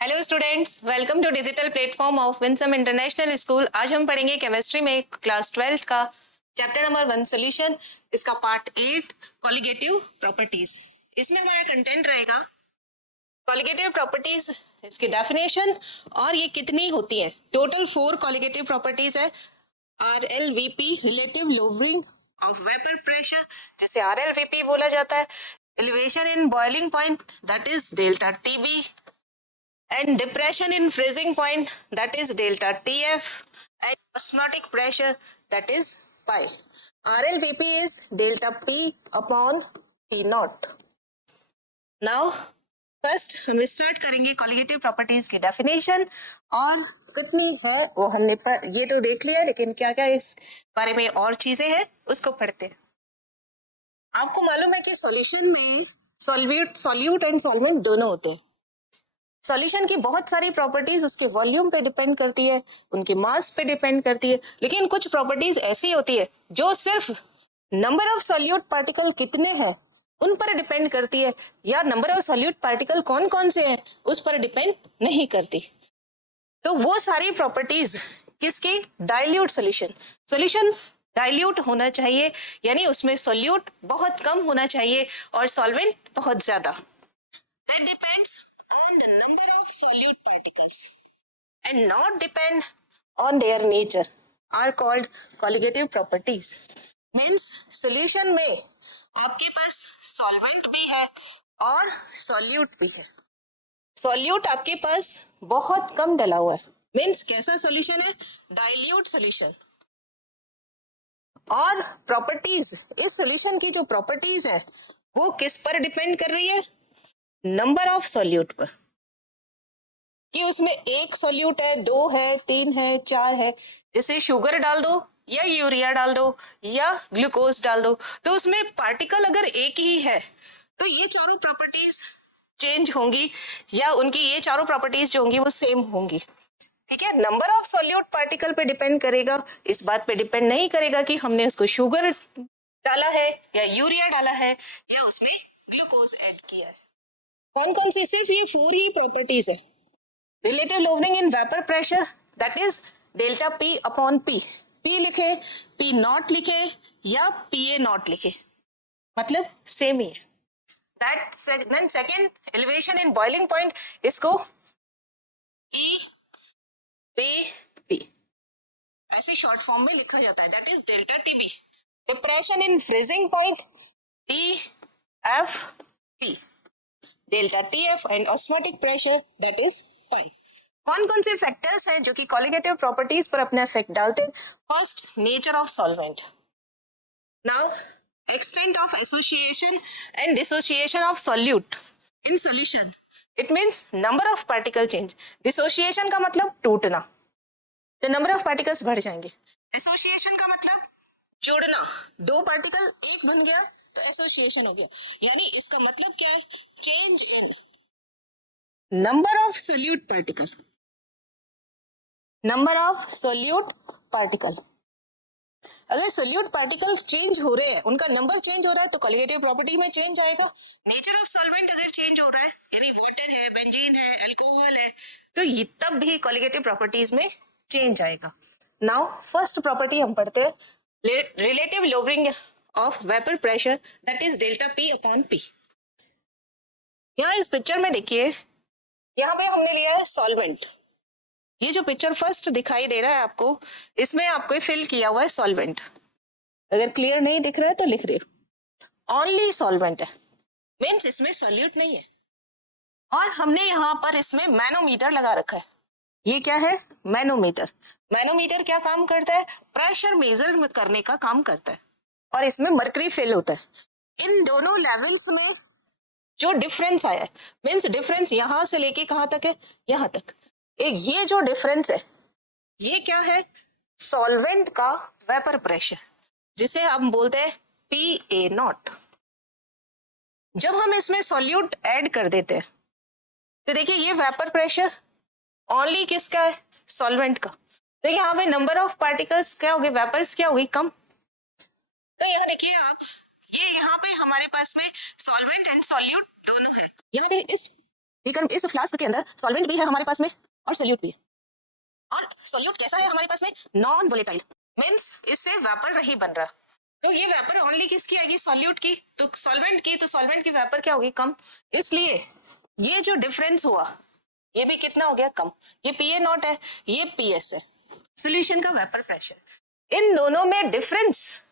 Hello students, welcome to digital platform of winsome international school. आज हम पढ़ेंगे chemistry में क्लास 12 का चैप्टर नंबर 1 सॉल्यूशन। इसका पार्ट 8 कॉलिगेटिव प्रॉपर्टीज। इसमें हमारा कंटेंट रहेगा कॉलिगेटिव प्रॉपर्टीज, इसकी डेफिनेशन और ये कितनी होती है। टोटल 4 कॉलिगेटिव प्रॉपर्टीज है। RLVP relative lowering of vapour pressure, जिसे RLVP बोला जाता है। Elevation in boiling point, that is delta TB, and depression in freezing point, that is delta TF, and osmotic pressure, that is pi. RLVP is delta P upon P naught. Now first हम start करेंगे colligative properties की definition, और कितनी है वो हमने ये तो देख लिया, लेकिन क्या क्या इस बारे में और चीजें हैं उसको पढ़ते हैं। आपको मालूम है कि सॉल्यूशन में सॉल्यूट एंड सॉल्वेंट दोनों होते हैं। सॉल्यूशन की बहुत सारी प्रॉपर्टीज उसके वॉल्यूम पे डिपेंड करती है, उनके मास पे डिपेंड करती है, लेकिन कुछ प्रॉपर्टीज ऐसी होती है जो सिर्फ नंबर ऑफ सॉल्यूट पार्टिकल कितने हैं उन पर डिपेंड करती है, या नंबर ऑफ सॉल्यूट पार्टिकल कौन कौन से हैं उस पर डिपेंड नहीं करती। तो वो सारी प्रॉपर्टीज किसकी? डाइल्यूट सॉल्यूशन डाइल्यूट होना चाहिए, यानी उसमें सॉल्यूट बहुत कम होना चाहिए और सॉल्वेंट बहुत ज्यादा। That depends on the number of solute particles and not depend on their nature are called colligative properties. Means solution में आपके पास solvent भी है और solute भी है। solute आपके पास बहुत कम डला हुआ है, मीन्स कैसा सॉल्यूशन है? Dilute solution. और प्रॉपर्टीज, इस सॉल्यूशन की जो प्रॉपर्टीज है वो किस पर डिपेंड कर रही है? नंबर ऑफ सॉल्यूट पर, कि उसमें एक सॉल्यूट है, 2 है, 3 है, 4 है। जैसे शुगर डाल दो या यूरिया डाल दो या ग्लूकोज डाल दो, तो उसमें पार्टिकल अगर एक ही है तो ये चारों प्रॉपर्टीज चेंज होंगी, या उनकी ये चारों प्रॉपर्टीज जो होंगी वो सेम होंगी। ठीक है, नंबर ऑफ सॉल्यूट पार्टिकल पे डिपेंड करेगा, इस बात पे डिपेंड नहीं करेगा कि हमने उसको शुगर डाला है या यूरिया डाला है या उसमें ग्लूकोज ऐड किया है। कौन कौन सी? सिर्फ ये 4 ही प्रॉपर्टीज है। Relative lowering in vapour pressure, that is delta P upon P। P लिखे, P नॉट लिखे या PA नॉट लिखे, मतलब सेम ही है। Then second, elevation in boiling point, इसको EBP ऐसे शॉर्ट फॉर्म में लिखा जाता है, that is delta TB। Depression in freezing point, DFP, delta TF, and osmotic pressure, that is pi. कौन कौन से फैक्टर्स हैं जो कि कॉलिगेटिव प्रॉपर्टीज पर अपना इफेक्ट डालते हैं? First, nature of solvent. Now extent of association and dissociation of solute in solution, it means number of particle change. Dissociation का मतलब टूटना, तो नंबर ऑफ पार्टिकल्स बढ़ जाएंगे। डिसोसिएशन का मतलब जोड़ना, 2 पार्टिकल एक बन गया तो एसोसिएशन हो गया, यानी इसका मतलब क्या है? Change in number of solute particle. Number of solute particle, अगर सोल्यूट पार्टिकल चेंज हो रहे हैं, उनका नंबर चेंज हो रहा है, तो कॉलिगेटिव प्रॉपर्टी में चेंज आएगा। नेचर ऑफ सॉल्वेंट अगर चेंज हो रहा है, यानी वाटर है, बेंजीन है, अल्कोहल है, तो ये तब भी कॉलिगेटिव प्रॉपर्टीज में चेंज आएगा। नाउ फर्स्ट प्रॉपर्टी हम पढ़ते हैं, relative lowering of vapour pressure, that is delta P upon P। यहाँ इस पिक्चर में देखिए, यहाँ पे हमने लिया है सॉल्वेंट। ये जो पिक्चर फर्स्ट दिखाई दे रहा है आपको, इसमें आपको फिल किया हुआ है सॉल्वेंट। अगर क्लियर नहीं दिख रहा है तो लिख रहे हो, ओनली सॉल्वेंट है, मीन्स इसमें सॉल्यूट नहीं है। और हमने यहाँ पर इसमें मैनोमीटर लगा रखा है। ये क्या है? मैनोमीटर। मैनोमीटर क्या काम करता है? प्रेशर मेजर करने का काम करता है, और इसमें मर्करी फिल होता है। इन दोनों लेवल्स में जो डिफरेंस आया है, मीन्स डिफरेंस यहां से लेके कहां तक है? यहां तक। एक ये जो डिफरेंस है, ये क्या है? सॉल्वेंट का वेपर प्रेशर, जिसे हम बोलते हैं PA नॉट। जब हम इसमें सॉल्यूट ऐड कर देते हैं तो देखिए ये वेपर प्रेशर ओनली किसका है? सॉल्वेंट का। तो यहाँ पे नंबर ऑफ पार्टिकल्स क्या हो गए? वेपर्स क्या हो गई? कम। तो यहाँ देखिए आप, ये यहाँ पे हमारे पास में सॉल्वेंट एंड सॉल्यूट दोनों है। यहाँ पे इस ठीक है, इस फ्लास्क के अंदर सॉल्वेंट भी है हमारे पास में और सोल्यूट भी। और सोल्यूट कैसा है हमारे पास में? नॉन वोलेटाइल, मींस इससे वेपर नहीं बन रहा। तो ये वेपर ओनली किसकी आएगी? सॉल्यूट की। तो सॉल्वेंट की, तो सॉल्वेंट की वेपर क्या होगी? कम। इसलिए ये जो डिफरेंस हुआ ये भी कितना हो गया? कम। ये PA0 है, ये PS है, सॉल्यूशन का वेपर प्रेशर। इन दोनों में डिफरेंस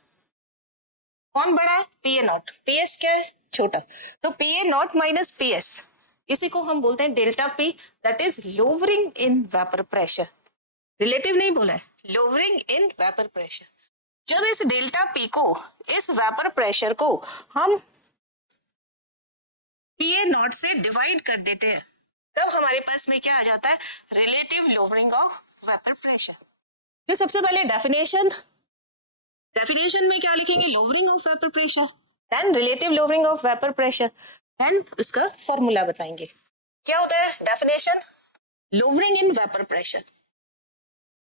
कौन बड़ा है? PA0। PS क्या है? छोटा। तो PA0 माइनस PS, इसी को हम बोलते हैं delta P, that is lowering in vapour pressure. Relative नहीं बोला है, लोवरिंग इन वेपर प्रेशर। जब इस डेल्टा P को, इस वेपर प्रेशर को हम PA0 से डिवाइड कर देते हैं, तब हमारे पास में क्या आ जाता है? Relative lowering of vapour pressure. ये सबसे पहले डेफिनेशन में क्या लिखेंगे? Lowering of vapour pressure, then relative lowering of vapour pressure, then उसका फॉर्मूला बताएंगे। क्या होता है definition? Lowering in vapour pressure,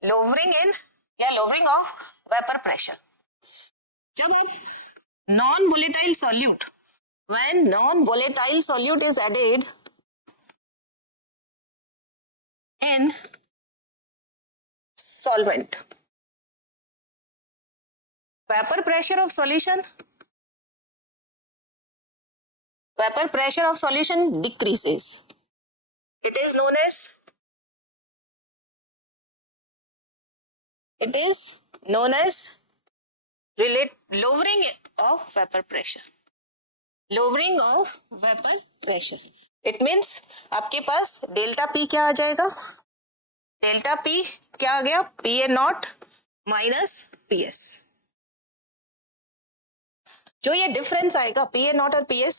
lowering in या लोवरिंग ऑफ वेपर प्रेशर। जब आप non volatile solute, when non-volatile solute is added in solvent, vapor pressure of solution decreases. It is known as lowering of vapor pressure. Lowering of vapour pressure. It means आपके पास delta P क्या आ जाएगा? Delta P क्या आ गया? PA0 minus PS। जो ये डिफरेंस आएगा PA0 और PS,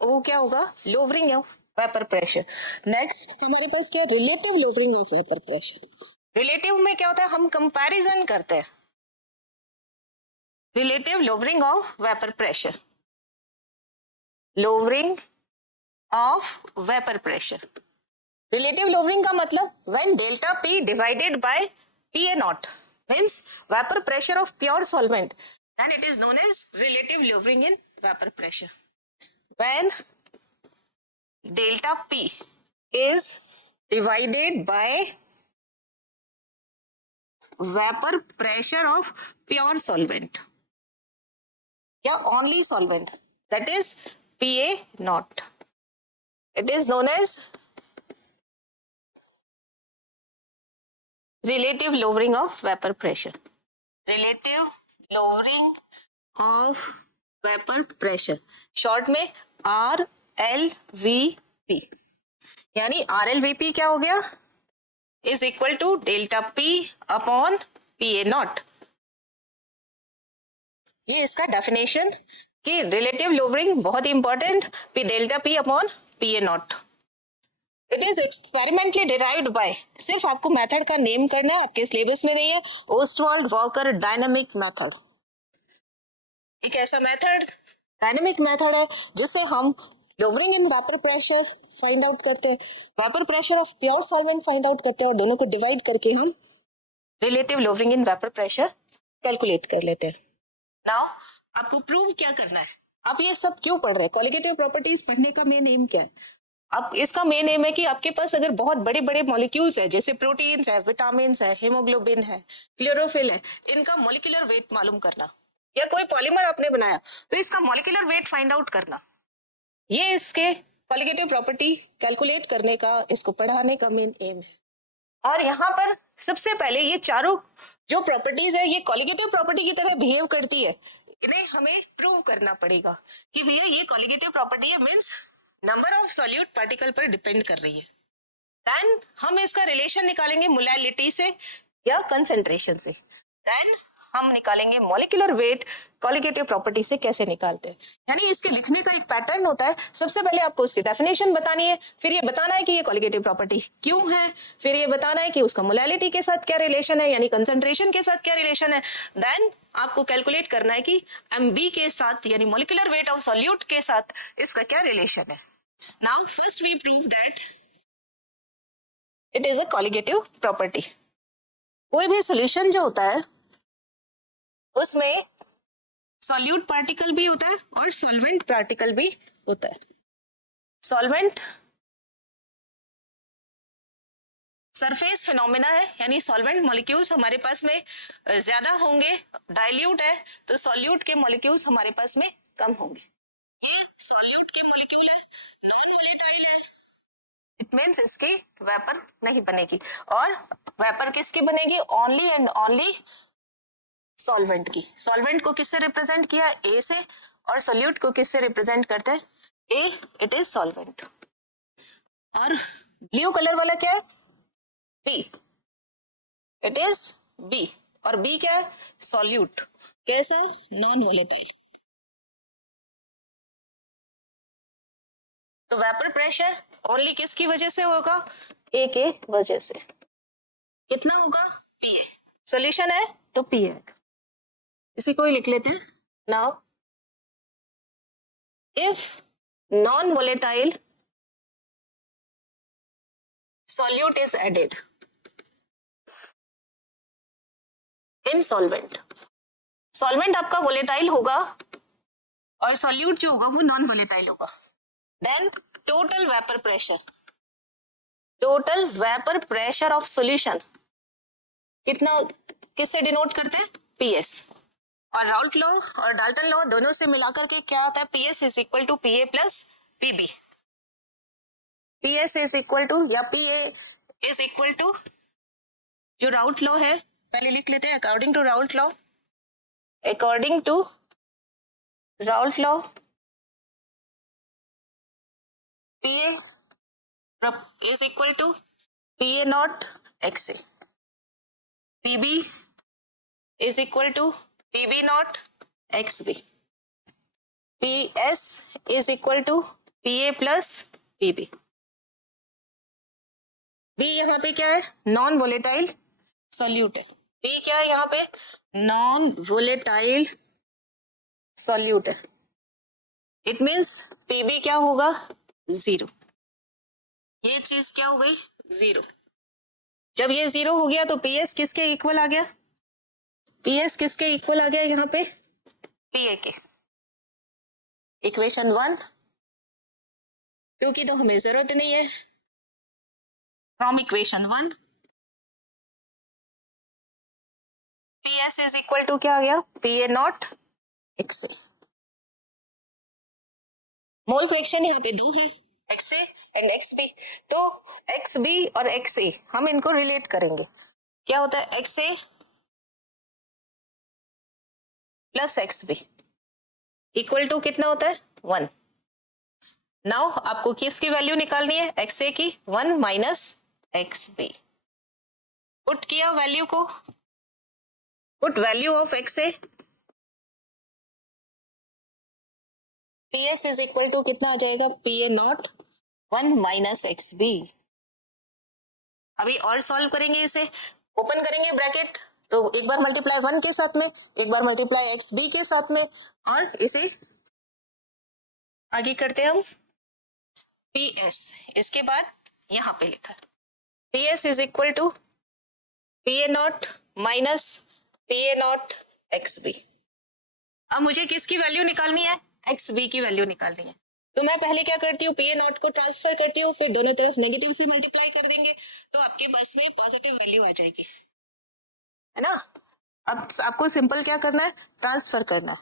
वो क्या होगा? Lowering of vapour pressure. Next हमारे पास क्या? Relative lowering of vapour pressure. Relative में क्या होता है? हम कंपैरिजन करते हैं। Relative lowering of vapour pressure, lowering of vapour pressure. Relative lowering का मतलब when delta P divided by PA0 means vapor pressure of pure solvent, then it is known as relative lowering in vapor pressure. When delta P is divided by vapor pressure of pure solvent या only solvent, that is PA0, it is known as relative lowering of vapor pressure. Relative lowering of vapor pressure, short में RLVP, यानी RLVP क्या हो गया? is equal to delta P upon PA0। ये इसका definition कि relative lowering बहुत important, delta P upon PA0। It is experimentally derived bye, सिर्फ आपको मेथड का नेम करना है, आपके सिलेबस में नहीं है, ओस्टवाल्ड वॉकर डायनामिक मेथड। एक ऐसा मेथड, डायनामिक मेथड है जिससे हम lowering in vapour pressure find out करते हैं, vapour pressure of pure solvent find out करते हैं, और दोनों को डिवाइड करके हम relative lowering in vapour pressure calculate कर लेते हैं। नाउ आपको प्रूव क्या करना है? आप ये सब क्यों पढ़ रहे हैं? क्वालिटेटिव प्रॉपर्टीज पढ़ने का मेन एम क्या है? अब इसका मेन एम है कि आपके पास अगर बहुत बड़े बड़े मॉलिक्यूल्स है, जैसे प्रोटीन्स है, विटामिन्स है, हीमोग्लोबिन है, क्लोरोफिल है, इनका मॉलिक्यूलर वेट मालूम करना, या कोई पॉलीमर आपने बनाया तो इसका मॉलिक्यूलर वेट फाइंड आउट करना, ये इसके क्वालिटेटिव प्रॉपर्टी कैलकुलेट करने का, इसको पढ़ाने का मेन एम है। और यहाँ पर सबसे पहले ये चारों जो प्रॉपर्टीज है ये कॉलिगेटिव प्रॉपर्टी की तरह बिहेव करती है, इन्हें हमें प्रूव करना पड़ेगा कि भैया ये कॉलिगेटिव प्रॉपर्टी है, means number of solute particle पर डिपेंड कर रही है। देन हम इसका रिलेशन निकालेंगे मोलैलिटी से या कंसंट्रेशन से, देन हम निकालेंगे मॉलिक्यूलर वेट कॉलिगेटिव प्रॉपर्टी से कैसे निकालते हैं। यानी इसके लिखने का एक पैटर्न होता है, सबसे पहले आपको उसकी डेफिनेशन बतानी है, फिर ये बताना है कि ये कॉलिगेटिव प्रॉपर्टी क्यों है, फिर ये बताना है कि उसका मोलैलिटी के साथ क्या रिलेशन है, यानी कंसंट्रेशन के साथ क्या रिलेशन है, देन आपको कैलकुलेट करना है कि MB के साथ यानी मॉलिक्यूलर वेट ऑफ सॉल्यूट के साथ इसका क्या रिलेशन है। Now first we prove that it is a colligative property. कोई भी सॉल्यूशन जो होता है उसमें सॉल्यूट पार्टिकल भी होता है और सॉल्वेंट पार्टिकल भी होता है। सॉल्वेंट सरफेस फिनोमिना है, यानी सॉल्वेंट मॉलिक्यूल्स हमारे पास में ज्यादा होंगे, डाइल्यूट है तो सॉल्यूट के मॉलिक्यूल्स हमारे पास में कम होंगे। ये सॉल्यूट के मॉलिक्यूल है, नॉन वोलेटाइल है, इट मींस इसकी वेपर नहीं बनेगी। और वेपर किसकी बनेगी? ओनली एंड ओनली सॉल्वेंट की। सॉल्वेंट को किससे रिप्रेजेंट किया? ए से। और सॉल्यूट को किससे रिप्रेजेंट करते हैं? A, it is solvent. और ब्लू कलर वाला क्या है? B, it is B. और बी क्या है? सॉल्यूट। कैसा है? Non volatile. तो वेपर प्रेशर ओनली किसकी वजह से होगा? ए के वजह से। कितना होगा? पीए। सॉल्यूशन है तो पीए। इसी को ही लिख लेते हैं। Now if non volatile solute is added in solvent, solvent आपका volatile होगा और solute जो होगा वो non volatile होगा, then total vapor pressure of solution कितना, किससे डिनोट करते हैं? पीएस। और राउल्ट लॉ और डाल्टन लॉ दोनों से मिलाकर के क्या होता है? PS is equal to PA plus PB. PS is equal to या पीए इज इक्वल टू, जो राउल्ट लॉ है पहले लिख लेते हैं। According to Raoult law, PA is equal to PA not X A, PB is equal to PB not X B, PS is equal to PA plus PB. B यहाँ पे क्या है? नॉन वोलेटाइल सॉल्यूट है। B क्या है यहाँ पे? Non volatile solute है। इट मींस पीबी क्या होगा? 0। ये चीज क्या हो गई? 0। जब ये 0 हो गया तो पीएस किसके इक्वल आ गया? पीएस किसके इक्वल आ गया यहाँ पे? पीए के। इक्वेशन 1, क्योंकि तो हमें जरूरत नहीं है। From equation 1 PS is equal to क्या आ गया? PA not X A. Mole fraction यहाँ पे 2 है, X A and X B. तो एक्स बी और एक्स ए हम इनको रिलेट करेंगे। क्या होता है? X A plus X B equal to कितना होता है? 1। नाउ आपको किसकी वैल्यू निकालनी है? एक्स ए की। 1 माइनस एक्स बी। पुट किया वैल्यू को, put value of X A, PS is equal to कितना आ जाएगा? PA not 1 minus X B. अभी और सॉल्व करेंगे, इसे ओपन करेंगे ब्रैकेट, तो एक बार मल्टीप्लाई 1 के साथ में, एक बार मल्टीप्लाई एक्स बी के साथ में, और इसे आगे करते हैं हम। पीएस इसके बाद यहां पे लिखा है PS is equal to PA not minus PA not X B. अब मुझे किसकी वैल्यू निकालनी है? एक्स बी की वैल्यू निकालनी है। तो मैं पहले क्या करती हूँ? पीए नॉट को ट्रांसफर करती हूँ, फिर दोनों तरफ नेगेटिव से मल्टीप्लाई कर देंगे तो आपके पास में पॉजिटिव वैल्यू आ जाएगी, है ना। अब आपको सिंपल क्या करना है? ट्रांसफर करना।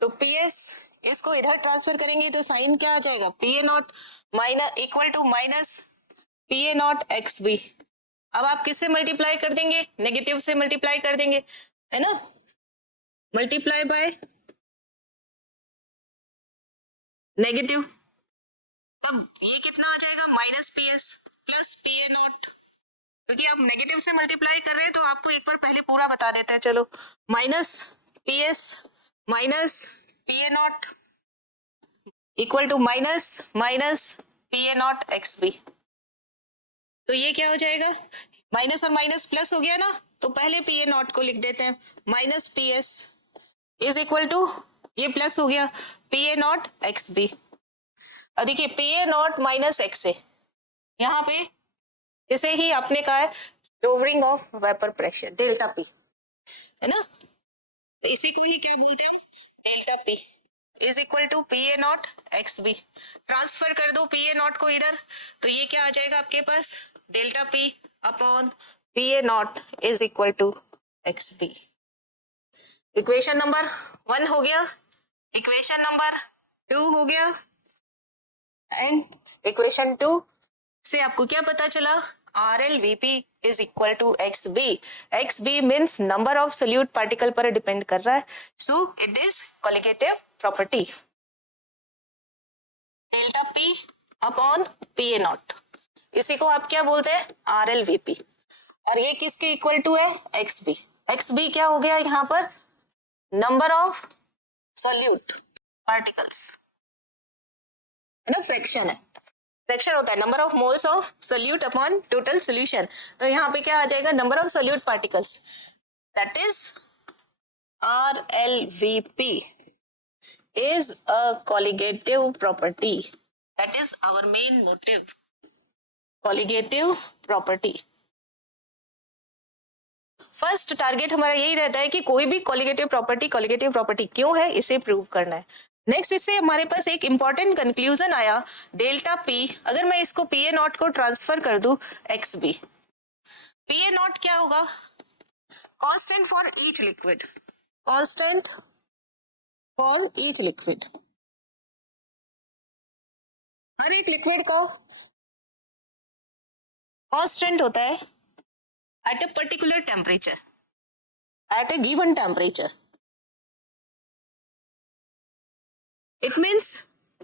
तो पीएस इसको इधर ट्रांसफर करेंगे तो साइन क्या आ जाएगा? PA not minus equal to minus PA not X B. अब आप किससे मल्टीप्लाई कर देंगे? नेगेटिव से मल्टीप्लाई कर देंगे, है ना। मल्टीप्लाई बाय नेगेटिव, तब ये कितना आ जाएगा? Minus PS plus PA not. क्योंकि आप नेगेटिव से मल्टीप्लाई कर रहे हैं तो आपको एक बार पहले पूरा बता देते हैं। चलो, minus PS minus PA not equal to minus minus PA not X B. तो ये क्या हो जाएगा? माइनस और माइनस प्लस हो गया ना, तो पहले पीए नॉट को लिख देते हैं। Minus PS is equal to, ये प्लस हो गया, पीए नॉट एक्स बी। और देखिए PA not minus X A, यहाँ पे इसे ही आपने कहा है lowering of vapour pressure, delta P, है ना। तो इसी को ही क्या बोलते हैं? Delta P. Is equal to P A not X B. Transfer कर दो पी ए नॉट को इधर, तो ये क्या आ जाएगा आपके पास, delta P upon P A not is equal to X B. Equation number 1 हो गया, इक्वेशन नंबर 2 हो गया, एंड इक्वेशन 2 से आपको क्या पता चला, R L V P is equal to X B. X B means number of solute particle पर डिपेंड कर रहा है, so it is colligative property. Delta P upon P A not, इसी को आप क्या बोलते हैं, आर एल वी पी, और ये किसके इक्वल टू है, एक्स बी। एक्स बी क्या हो गया यहाँ पर, नंबर ऑफ सोल्यूट पार्टिकल्स, है ना, फ्रैक्शन है, फ्रैक्शन होता है number of moles of solute upon total solution. तो यहाँ पे क्या आ जाएगा, number of solute particles, that is R L V P is a colligative property, that is our main motive, colligative property. First target हमारा यही रहता है कि कोई भी कॉलिगेटिव प्रॉपर्टी क्यों है, इसे प्रूव करना है। नेक्स्ट इससे हमारे पास एक इंपॉर्टेंट कंक्लूजन आया, डेल्टा पी, अगर मैं इसको पी ए नॉट को ट्रांसफर कर दूं X B, P A naught क्या होगा, constant for each liquid, constant for each liquid, हर एक लिक्विड का कांस्टेंट होता है at a particular temperature, at a given temperature. It means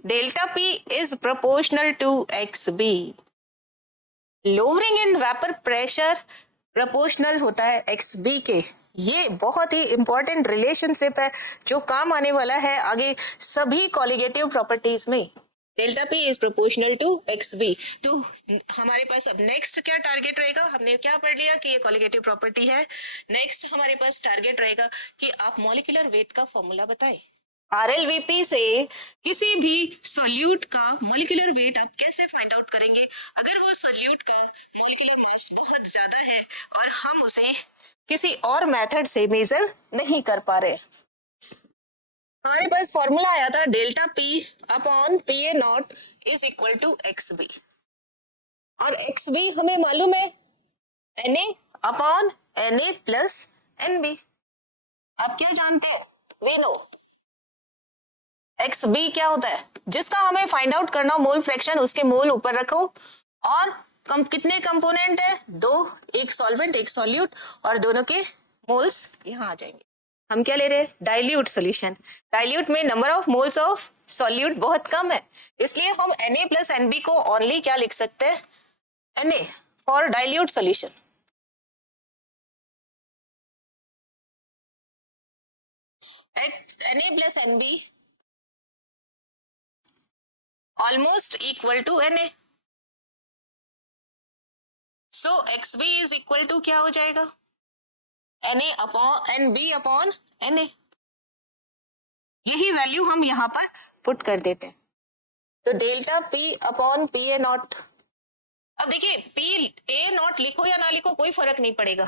delta P is proportional to XB. Lowering in vapor pressure proportional होता है XB के। ये बहुत ही इंपॉर्टेंट रिलेशनशिप है जो काम आने वाला है आगे सभी कॉलिगेटिव प्रॉपर्टीज में। Delta P is proportional to X B. तो हमारे पास अब नेक्स्ट क्या टारगेट रहेगा, हमने क्या पढ़ लिया कि ये कॉलिगेटिव प्रॉपर्टी है। नेक्स्ट हमारे पास टारगेट रहेगा कि आप मॉलिक्यूलर वेट का फॉर्मूला बताएं। आरएलवीपी से किसी भी सोल्यूट का मॉलिक्यूलर वेट आप कैसे फाइंड आउट करेंगे, अगर वो सोल्यूट का मॉलिक्यूलर मास बहुत ज्यादा है और हम उसे किसी और मेथड से मेजर नहीं कर पा रहे। हमारे पास फॉर्मूला आया था delta P upon P A not is equal to X B, और एक्स बी हमें मालूम है N A upon N A plus N B. आप क्या जानते हैं, वी नो एक्स बी क्या होता है, जिसका हमें फाइंड आउट करना मोल फ्रैक्शन, उसके मोल ऊपर रखो और कितने कंपोनेंट है, दो, एक सॉल्वेंट एक सॉल्यूट, और दोनों के मोल्स यहाँ आ जाएंगे। हम क्या ले रहे हैं, डाइल्यूट सॉल्यूशन। डाइल्यूट में number of moles of solute बहुत कम है, इसलिए हम Na प्लस Nb को ओनली क्या लिख सकते हैं, Na for dilute solution. Na plus Nb almost equal to Na, so Xb is equal to क्या हो जाएगा, Na upon Nb upon Na। यही वैल्यू हम यहाँ पर पुट कर देते हैं, तो delta P upon P A not. अब देखिए पी ए नॉट लिखो या ना लिखो कोई फर्क नहीं पड़ेगा,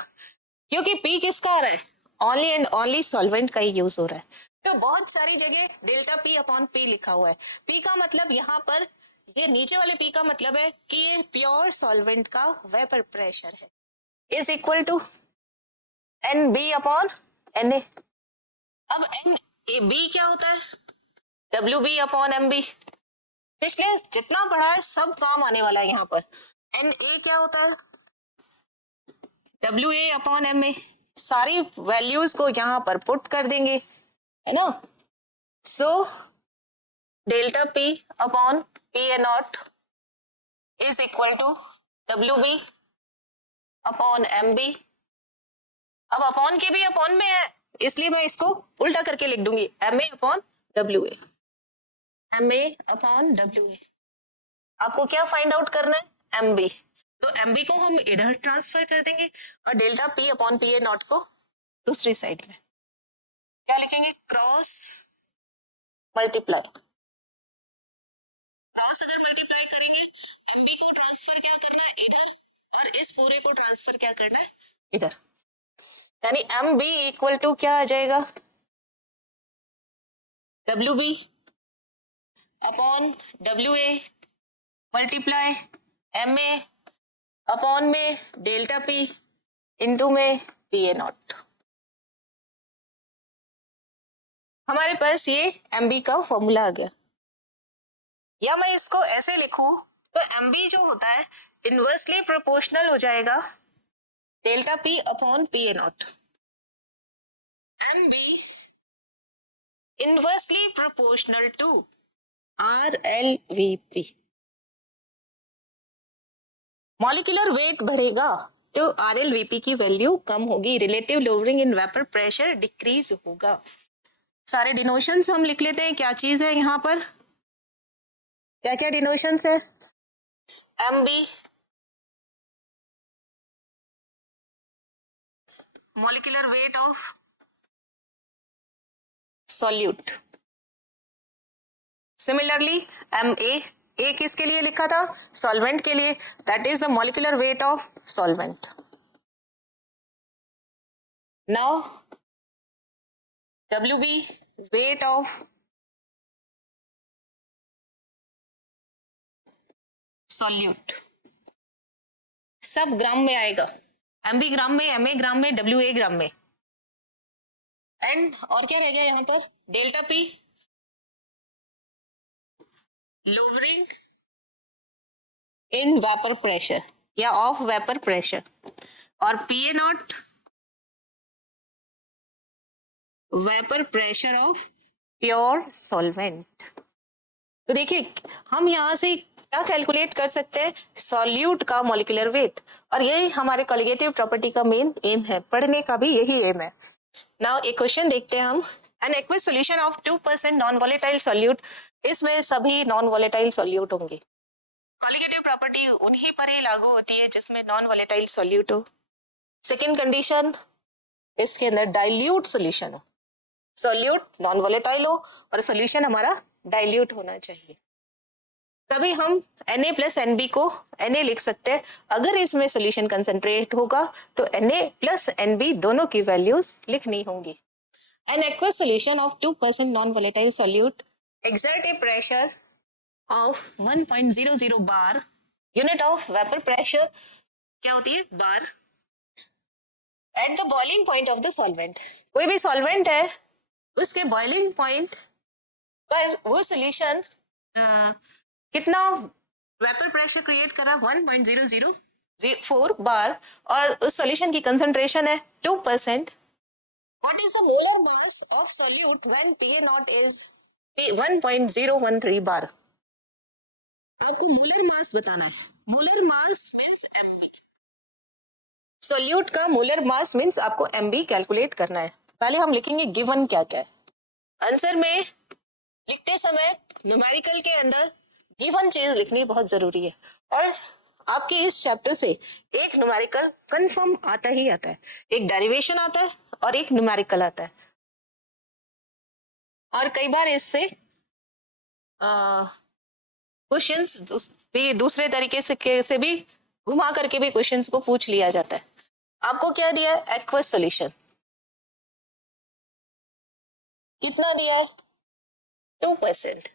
क्योंकि P किसका आ रहा है, ओनली एंड ओनली सॉल्वेंट का ही यूज हो रहा है। तो बहुत सारी जगह डेल्टा P अपॉन P लिखा हुआ है। P का मतलब यहाँ पर, ये नीचे वाले P का मतलब है कि ये प्योर सॉल्वेंट का वेपर प्रेशर है, is equal to NB upon Na। अब NB क्या होता है, WB अपॉन MB। पिछले जितना पढ़ा है सब काम आने वाला है यहाँ पर। Na क्या होता है, WA अपॉन MA। सारी वैल्यूज को यहाँ पर पुट कर देंगे, है ना। So delta P upon P A not is equal to WB upon MB। अब अपॉन के भी अपॉन में है, इसलिए मैं इसको उल्टा करके लिख दूंगी, MA upon WA, MA upon WA। आपको क्या फाइंड आउट करना है, MB, तो MB को हम इधर ट्रांसफर कर देंगे और delta P upon P A naught को दूसरी साइड में क्या लिखेंगे, क्रॉस मल्टीप्लाई। क्रॉस अगर मल्टीप्लाई करेंगे, MB को ट्रांसफर क्या करना है इधर, और इस पूरे को ट्रांसफर क्या करना है इधर, यानी MB इक्वल टू क्या आ जाएगा, WB upon WA multiply MA upon में डेल्टा P इंटू में PA नॉट। हमारे पास ये MB का फॉर्मूला आ गया। या मैं इसको ऐसे लिखूं तो MB जो होता है इनवर्सली प्रोपोर्शनल हो जाएगा delta P upon PA naught. MB inversely proportional to RLVP। Molecular weight बढ़ेगा तो RLVP की वैल्यू कम होगी, relative lowering in vapour pressure decrease होगा। सारे डिनोशंस हम लिख लेते हैं, क्या चीज है यहाँ पर, क्या क्या डिनोशंस है। MB molecular weight of solute. Similarly MA, ए किसके लिए लिखा था, सॉल्वेंट के लिए, that is the molecular weight of solvent. Now WB weight of solute, सब ग्राम में आएगा। MB ग्राम में, MA ग्राम में, WA ग्राम में। एंड और क्या रह गया यहाँ पर, delta P lowering in vapour pressure या ऑफ वेपर प्रेशर, और PA not vapour pressure of pure solvent. तो देखिए हम यहाँ से क्या कैलकुलेट कर सकते हैं, सॉल्यूट का मॉलिक्यूलर वेट, और यही हमारे कॉलिगेटिव प्रॉपर्टी का मेन एम है, पढ़ने का भी यही एम है। नाउ एक क्वेश्चन देखते हैं हम। An aqueous solution of 2% non volatile solute, इसमें सभी नॉन वोलेटाइल सॉल्यूट होंगे। कॉलिगेटिव प्रॉपर्टी उन्हीं पर ही लागू होती है जिसमें नॉन वोलेटाइल सॉल्यूट हो। सेकेंड कंडीशन, इसके अंदर डाइल्यूट सॉल्यूशन हो, सॉल्यूट नॉन वोलेटाइल हो और सॉल्यूशन हमारा डाइल्यूट होना चाहिए, तभी हम Na प्लस NB को Na लिख सकते हैं। अगर इसमें सॉल्यूशन कंसंट्रेट होगा तो Na प्लस NB दोनों की वैल्यूज लिखनी होंगी। An aqueous solution of 2% non-volatile solute exert a pressure of 1.00 bar, unit of vapor pressure क्या होती है, बार, at the boiling point of the solvent। कोई भी सॉल्वेंट है उसके बॉइलिंग पॉइंट पर वो सॉल्यूशन कितना वेपर प्रेशर क्रिएट करा, 1.004 बार, और उस सॉल्यूशन की कंसंट्रेशन है 2%। What is the molar mass of solute when PA naught is 1.013 bar? आपको मोलर मास बताना है। Molar mass means MB, solute का मोलर मास मींस आपको MB कैलकुलेट करना है। पहले हम लिखेंगे गिवन क्या क्या है। आंसर में लिखते समय न्यूमेरिकल के अंदर गिवन चीज लिखनी बहुत जरूरी है, और आपके इस चैप्टर से एक न्यूमेरिकल कंफर्म आता ही आता है, एक डेरिवेशन आता है और एक न्यूमेरिकल आता है, और कई बार इससे क्वेश्चंस भी दूसरे तरीके से भी घुमा करके भी क्वेश्चंस को पूछ लिया जाता है। आपको क्या दिया है, एक्वस सॉल्यूशन, कितना दिया है, 2%।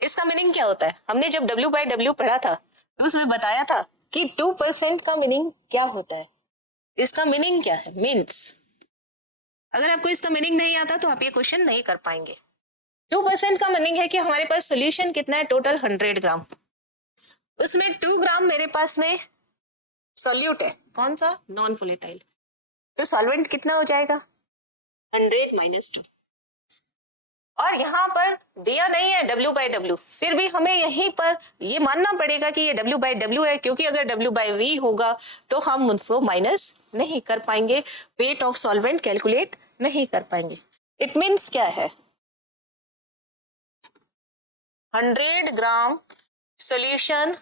इसका मीनिंग क्या होता है, हमने जब W/W पढ़ा था तो उसमें बताया था कि 2% का मीनिंग क्या होता है। इसका मीनिंग क्या है, मीन्स अगर आपको इसका मीनिंग नहीं आता तो आप ये क्वेश्चन नहीं कर पाएंगे। 2% का मीनिंग है कि हमारे पास सॉल्यूशन कितना है, टोटल 100 ग्राम, उसमें 2 ग्राम मेरे पास में सॉल्यूट है, कौन सा, नॉन वोलेटाइल, तो सॉल्वेंट कितना हो जाएगा, 100 - 2। और यहाँ पर दिया नहीं है W/W, फिर भी हमें यहीं पर ये मानना पड़ेगा कि ये W/W है, क्योंकि अगर W/V होगा तो हम उसको माइनस नहीं कर पाएंगे, वेट ऑफ सॉल्वेंट कैलकुलेट नहीं कर पाएंगे। इट मीन्स क्या है, 100 ग्राम सॉल्यूशन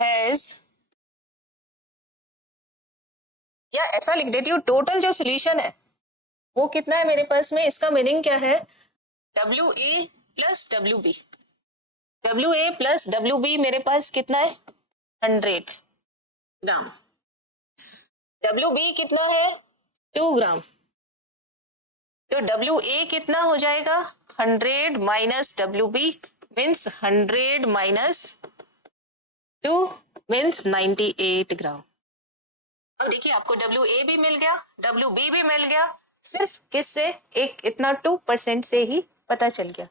हैज, या ऐसा लिख देती हूँ, टोटल जो सॉल्यूशन है वो कितना है मेरे पास में, इसका मीनिंग क्या है, WA plus WB, WA plus WB मेरे पास कितना है, 100 ग्राम, WB कितना है, 2 ग्राम, तो WA कितना हो जाएगा, 100 minus WB means 100 minus 2 means 98 ग्राम। अब देखिए आपको WA भी मिल गया, WB भी मिल गया, सिर्फ किससे? एक इतना 2% से ही पता चल गया।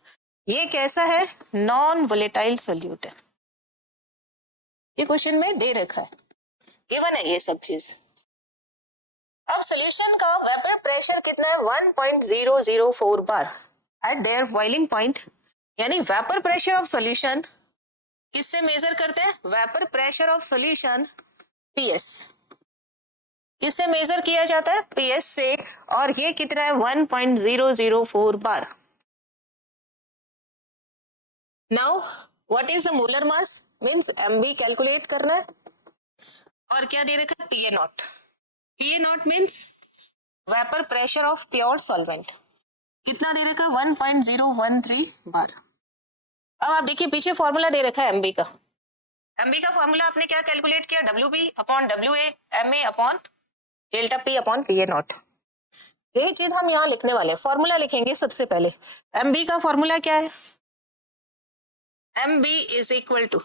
ये कैसा है? नॉन वोलेटाइल सोल्यूट है। ये क्वेश्चन में दे रखा है, गिवन है ये सब चीज। अब सॉल्यूशन का वेपर प्रेशर कितना है? 1.004 बार एट देयर बॉइलिंग पॉइंट। यानी वेपर प्रेशर ऑफ सॉल्यूशन किससे मेजर करते हैं? Vapour pressure of solution PS किससे मेजर किया जाता है? PS से। और ये कितना है? 1.004 bar. Now what is the molar mass? Means MB calculate करना है। और क्या दे रखा है? PA naught. PA naught means vapour pressure of pure solvent. कितना दे रखा है? 1.013 बार। अब आप देखिए पीछे फॉर्मूला दे रखा है MB का। MB का फॉर्मूला आपने क्या कैलकुलेट किया? WB upon WA MA upon delta P upon PA not. यही चीज हम यहाँ लिखने वाले हैं। फॉर्मूला लिखेंगे सबसे पहले। MB का फॉर्मूला क्या है? MB is equal to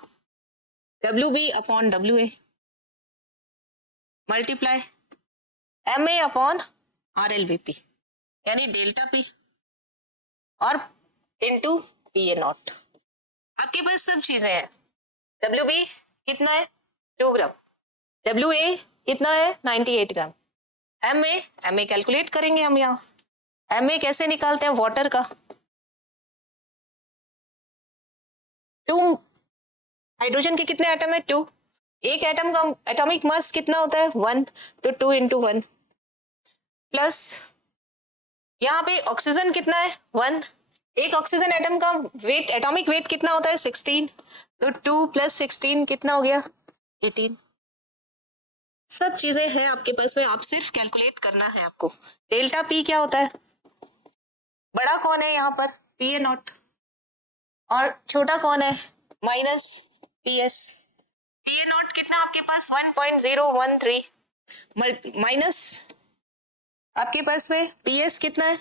WB upon WA multiply MA upon RLVP यानी डेल्टा P और इनटू PA नॉट। आपके पास सब चीजें हैं। WB कितना है? 2 ग्राम। WA कितना है? 98 ग्राम। MA कैलकुलेट करेंगे हम यहाँ। MA कैसे निकालते हैं? वाटर का 2 हाइड्रोजन के कितने एटम है? 2। एक एटम का एटॉमिक मास कितना होता है? 1। तो 2 इंटू 1 प्लस यहाँ पे ऑक्सीजन कितना है? 1। एक ऑक्सीजन एटम का वेट, एटॉमिक वेट कितना होता है? 16। तो 2 प्लस 16 कितना हो गया? 18। सब चीजें हैं आपके पास में, आप सिर्फ कैलकुलेट करना है आपको। डेल्टा P क्या होता है? बड़ा कौन है यहाँ पर? PA not. और छोटा कौन है? Minus PS। PA नॉट कितना आपके पास? 1.013 माइनस आपके पास में PS कितना है?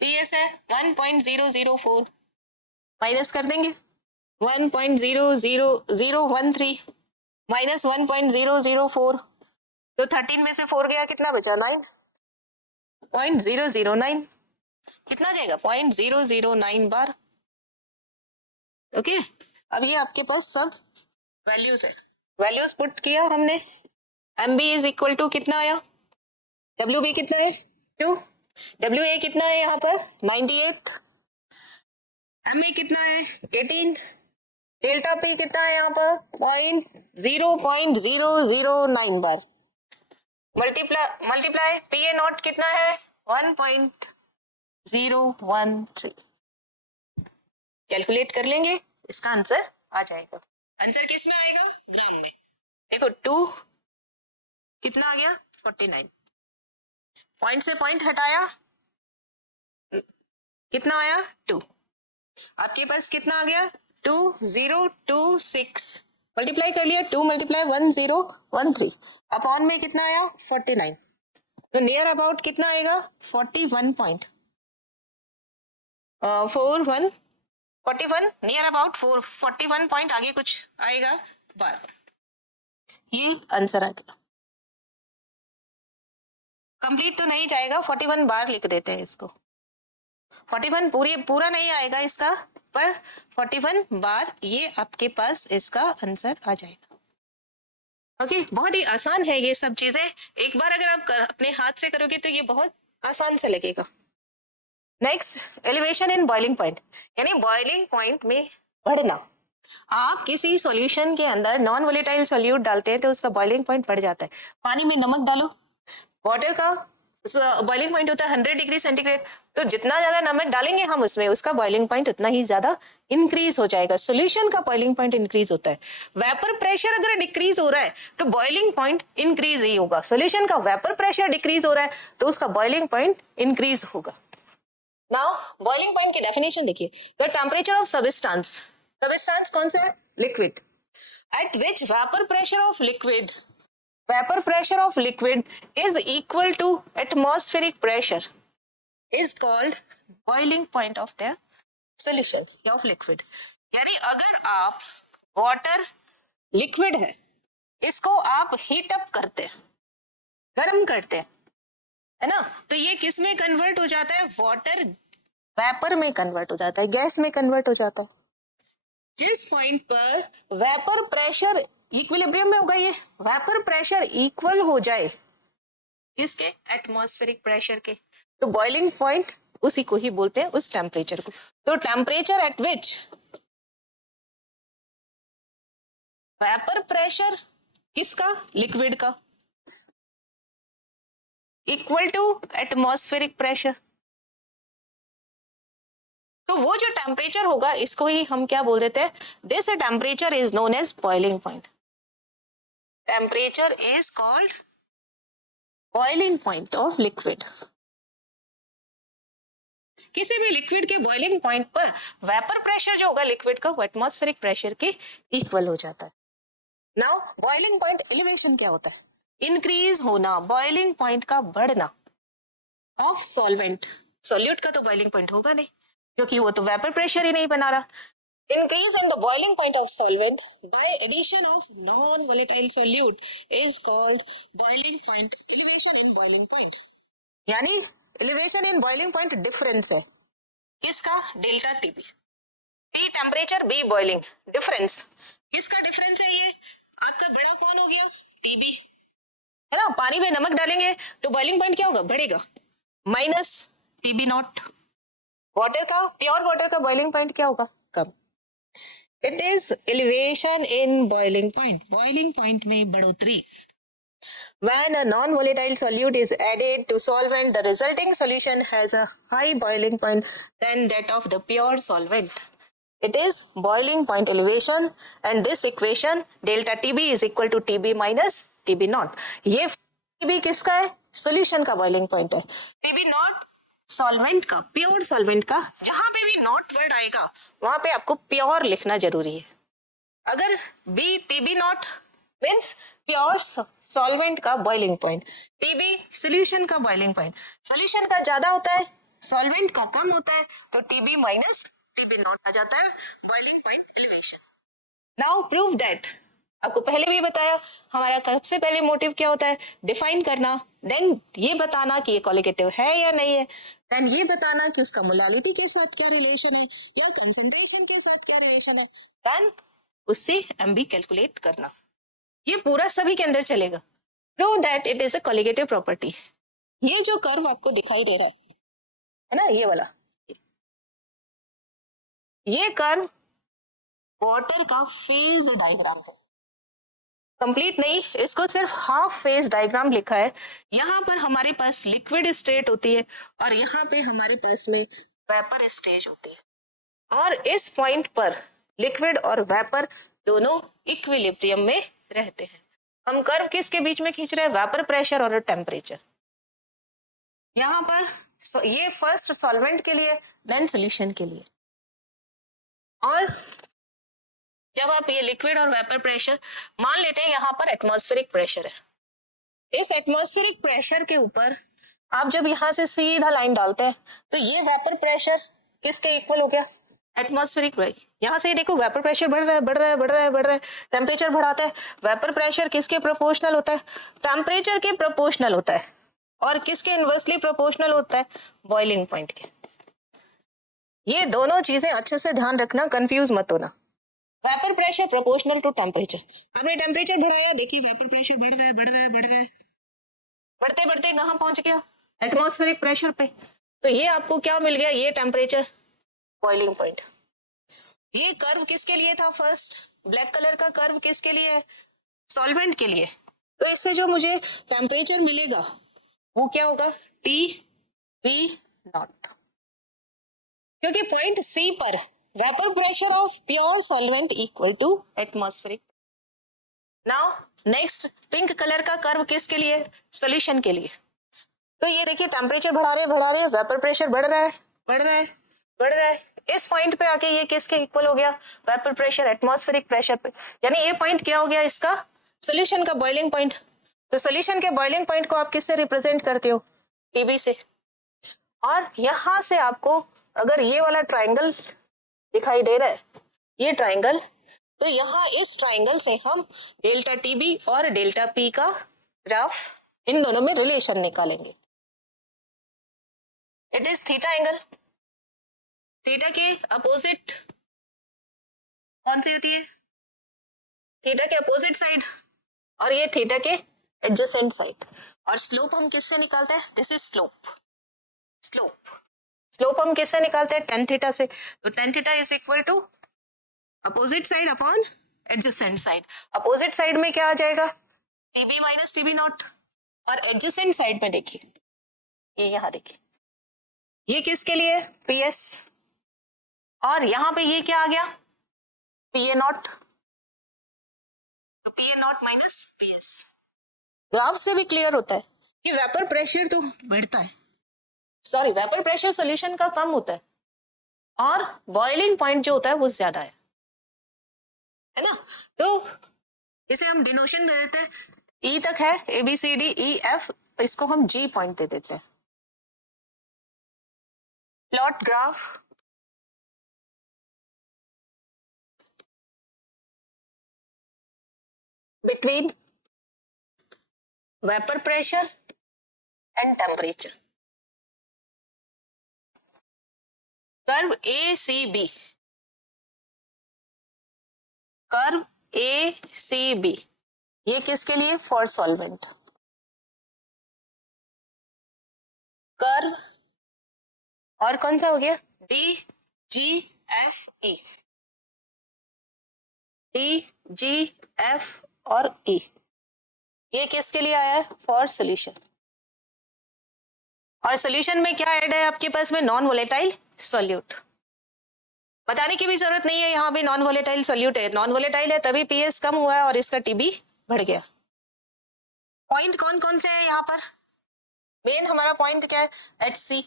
PS है 1.004 माइनस कर देंगे 1.00013 माइनस 1.004 तो 13 में से 4 गया, कितना बचा? 9.009। कितना जाएगा? 0.009 बार। ओके अब ये आपके पास सब वैल्यूज है। वैल्यूज पुट किया हमने। MB इज इक्वल टू कितना आया? WB कितना है? 2। WA कितना है यहाँ पर? 98। MA कितना है? 18। डेल्टा P कितना है यहाँ पर? 0.009 बार। मल्टीप्लाई PA नॉट कितना है? 1.013। कैलकुलेट कर लेंगे, इसका आंसर आ जाएगा। आंसर किस में आएगा? ग्राम में। देखो 2 कितना आ गया? 49। पॉइंट से पॉइंट हटाया, कितना आया? 2। आपके पास कितना आ गया? 2026। मल्टीप्लाई कर लिया, 2 मल्टीप्लाई 1013 अपॉन में कितना आया? 49। तो नियर अबाउट कितना आएगा? 41 नियर अबाउट 41 पॉइंट आगे कुछ आएगा बार। ये आंसर आएगा। कंप्लीट तो नहीं जाएगा, 41 बार लिख देते हैं इसको। 41 पूरा नहीं आएगा इसका, पर 41 बार ये आपके पास इसका आंसर आ जाएगा। ओके बहुत ही आसान है ये सब चीजें। एक बार अगर आप अपने हाथ से करोगे तो ये बहुत आसान से लगेगा। Next elevation in boiling point, यानी बॉइलिंग पॉइंट में बढ़ना। आप किसी सॉल्यूशन के अंदर नॉन वोलेटाइल सोल्यूट डालते हैं तो उसका बॉइलिंग पॉइंट बढ़ जाता है। पानी में नमक डालो, वाटर का बॉइलिंग पॉइंट होता है 100 डिग्री सेंटीग्रेड, तो जितना ज्यादा नमक डालेंगे हम उसमें, उसका बॉइलिंग पॉइंट उतना ही ज्यादा इंक्रीज हो जाएगा। सॉल्यूशन का बॉइलिंग पॉइंट इंक्रीज होता है। वेपर प्रेशर अगर डिक्रीज हो रहा है तो बॉइलिंग पॉइंट इंक्रीज ही होगा। सॉल्यूशन का वेपर प्रेशर डिक्रीज हो रहा है तो उसका बॉइलिंग पॉइंट इंक्रीज होगा। नाउ बॉइलिंग पॉइंट की डेफिनेशन देखिए, the temperature of substance. Substance कौन सा है? Liquid. Eight which vapour pressure of liquid, vapor pressure of liquid is equal to atmospheric pressure. is called boiling point of the solution of liquid. यानी अगर आप water liquid है, इसको आप heat up करते हैं, गर्म करते हैं, है ना, तो ये किस में कन्वर्ट हो जाता है? वाटर वेपर में कन्वर्ट हो जाता है, गैस में कन्वर्ट हो जाता है. जिस पॉइंट पर वेपर प्रेशर इक्विलिब्रियम में होगा, ये वेपर प्रेशर इक्वल हो जाए किसके? एटमॉस्फेरिक प्रेशर के, तो बॉइलिंग पॉइंट उसी को ही बोलते हैं, उस टेम्परेचर को. तो temperature at which vapour pressure किसका? लिक्विड का, इक्वल टू एटमॉस्फेरिक प्रेशर. तो वो जो टेम्परेचर होगा इसको ही हम क्या बोल देते हैं? This temperature is known as boiling point. Temperature is called boiling point of liquid. किसी भी लिक्विड के बॉइलिंग पॉइंट पर वेपर प्रेशर जो होगा लिक्विड का, वो एटमॉस्फेरिक प्रेशर के इक्वल हो जाता है. नाउ बॉइलिंग पॉइंट एलिवेशन क्या होता है? इंक्रीज होना, बॉइलिंग पॉइंट का बढ़ना ऑफ सॉल्वेंट. सॉल्यूट का तो बॉइलिंग पॉइंट होगा नहीं, क्योंकि वो तो वेपर प्रेशर ही नहीं बना रहा. Increase in the boiling point of solvent by addition of non-volatile solute is called boiling point elevation in boiling point. यानी elevation in boiling point difference है किसका? Delta TB. T temperature, B boiling, difference किसका difference है? ये आपका बड़ा कौन हो गया? टीबी, है ना. पानी में नमक डालेंगे तो बॉइलिंग पॉइंट क्या होगा? बढ़ेगा, माइनस टीबी नॉट. वाटर का, प्योर वाटर का बॉइलिंग पॉइंट क्या होगा? कम. It is elevation in boiling point. Boiling point में बढ़ोतरी. When a non-volatile solute is added to solvent, the resulting solution has a high boiling point than that of the pure solvent. It is boiling point elevation, and this equation delta TB is equal to TB minus TB naught. ये TB किसका है? Solution का boiling point है. TB naught solvent का, pure solvent का. जहां पे भी नॉट वर्ड आएगा वहां पे आपको प्योर लिखना जरूरी है. अगर B TB naught means pure solvent का बॉइलिंग पॉइंट, टीबी सोल्यूशन का बॉइलिंग पॉइंट. सोल्यूशन का ज्यादा होता है, सॉल्वेंट का कम होता है, तो टीबी माइनस टीबी नॉट आ जाता है boiling point elevation. Now prove that. आपको पहले भी बताया हमारा सबसे पहले मोटिव क्या होता है? डिफाइन करना, देन ये बताना कि ये कोलिगेटिव है या नहीं है, देन ये बताना कि उसका मोलालिटी के साथ क्या रिलेशन है या कंसंट्रेशन के साथ क्या रिलेशन है, देन उससे एमबी कैलकुलेट करना. ये पूरा सभी के अंदर चलेगा. Prove that it is a colligative property. ये जो कर्व आपको दिखाई दे रहा है ना, ये वाला, ये कर्व वाटर का फेज डायग्राम है. कंप्लीट नहीं, इसको सिर्फ हाफ फेज डायग्राम लिखा है. यहाँ पर हमारे पास लिक्विड स्टेट होती है और यहाँ पे हमारे पास में वेपर स्टेज होती है, और इस पॉइंट पर लिक्विड और वेपर दोनों इक्विलिब्रियम में रहते हैं. हम कर्व किसके बीच में खींच रहे हैं? वेपर प्रेशर और टेम्परेचर. यहाँ पर ये फर्स्ट सॉल्वेंट के लिए, देन सोल्यूशन के लिए. और जब आप ये लिक्विड और वेपर प्रेशर मान लेते हैं, यहाँ पर एटमॉस्फेरिक प्रेशर है. इस एटमॉस्फेरिक प्रेशर के ऊपर आप जब यहाँ से सीधा लाइन डालते हैं तो ये वेपर प्रेशर किसके इक्वल हो गया? Atmospheric pressure. यहाँ से देखो वेपर प्रेशर बढ़ रहा है, बढ़ रहा है, बढ़ रहा है, बढ़ रहा है. टेम्परेचर बढ़ाता है. वेपर प्रेशर किसके प्रोपोर्शनल होता है? टेम्परेचर के प्रोपोर्शनल होता है. और किसके इनवर्सली प्रोपोर्शनल होता है? बॉइलिंग पॉइंट के. ये दोनों चीजें अच्छे से ध्यान रखना, कंफ्यूज मत होना. Vapour pressure proportional to temperature. आपने टेम्परेचर बढ़ाया, देखिए वेपर प्रेशर बढ़ रहा है, बढ़ रहा है, बढ़ रहा है, बढ़ते बढ़ते कहाँ पहुंच गया? एटमॉस्फेरिक प्रेशर पे. तो ये आपको क्या मिल गया? ये टेम्परेचर, बॉइलिंग पॉइंट. ये कर्व किसके लिए था? फर्स्ट ब्लैक कलर का कर्व किसके लिए है? सॉल्वेंट के लिए. तो इससे जो मुझे टेम्परेचर मिलेगा वो क्या होगा? T V naught. क्योंकि पॉइंट सी पर vapour pressure of pure solvent equal to atmospheric. Now next pink colour का कर्व किसके लिए? सॉल्यूशन के लिए. तो ये देखिए टेम्परेचर बढ़ा रहे, वेपर प्रेशर बढ़ रहा है, बढ़ रहा है, बढ़ रहा है. इस पॉइंट पे आके ये किसके इक्वल हो गया? वेपर प्रेशर एटमॉस्फेरिक प्रेशर पे. यानी ये पॉइंट क्या हो गया इसका? सॉल्यूशन का बॉइलिंग पॉइंट. तो सॉल्यूशन के बॉइलिंग पॉइंट को आप किससे रिप्रेजेंट करते हो? टीबी से. और यहां से आपको अगर ये वाला ट्राइंगल दिखाई दे रहा है, ये ट्राइंगल, तो यहाँ इस ट्राइंगल से हम डेल्टा टीबी और डेल्टा पी का ग्राफ, इन दोनों में रिलेशन निकालेंगे. It is theta angle. Theta के अपोजिट कौन सी होती है? थीटा के अपोजिट साइड, और ये थीटा के एडजेसेंट साइड. और स्लोप हम किससे निकालते हैं? This is slope. स्लोप हम किससे निकालते हैं? टेन थीटा से. तो tan theta is equal to opposite side upon adjacent side. Opposite side में क्या आ जाएगा? TB minus TB naught. और एडजेसेंट साइड में देखिए, ये यहां देखिए, ये किसके लिए? पीएस. और यहां पे ये क्या आ गया? PA not. तो पीए नॉट माइनस पीएस. ग्राफ से भी क्लियर होता है कि वेपर प्रेशर तो बढ़ता है, सॉरी वेपर प्रेशर सॉल्यूशन का कम होता है और बॉइलिंग पॉइंट जो होता है वो ज्यादा है ना. तो इसे हम डिनोशन दे देते हैं, ई तक है, A B C D E F, इसको हम जी पॉइंट दे देते हैं. Plot graph between vapour pressure and temperature. Curve A C B, curve A C B, ये किसके लिए? For solvent. कर्व और कौन सा हो गया? D G F E, D G F और ई, ये किसके लिए आया है? For solution. और सोल्यूशन में क्या ऐड है आपके पास में? Non volatile solute. बताने की भी जरूरत नहीं है, यहाँ भी नॉन वोलेटाइल सॉल्यूट है. नॉन वोलेटाइल है तभी पीएस कम हुआ है और इसका टीबी बढ़ गया. पॉइंट कौन कौन से है यहाँ पर? मेन हमारा पॉइंट क्या है? एट सी,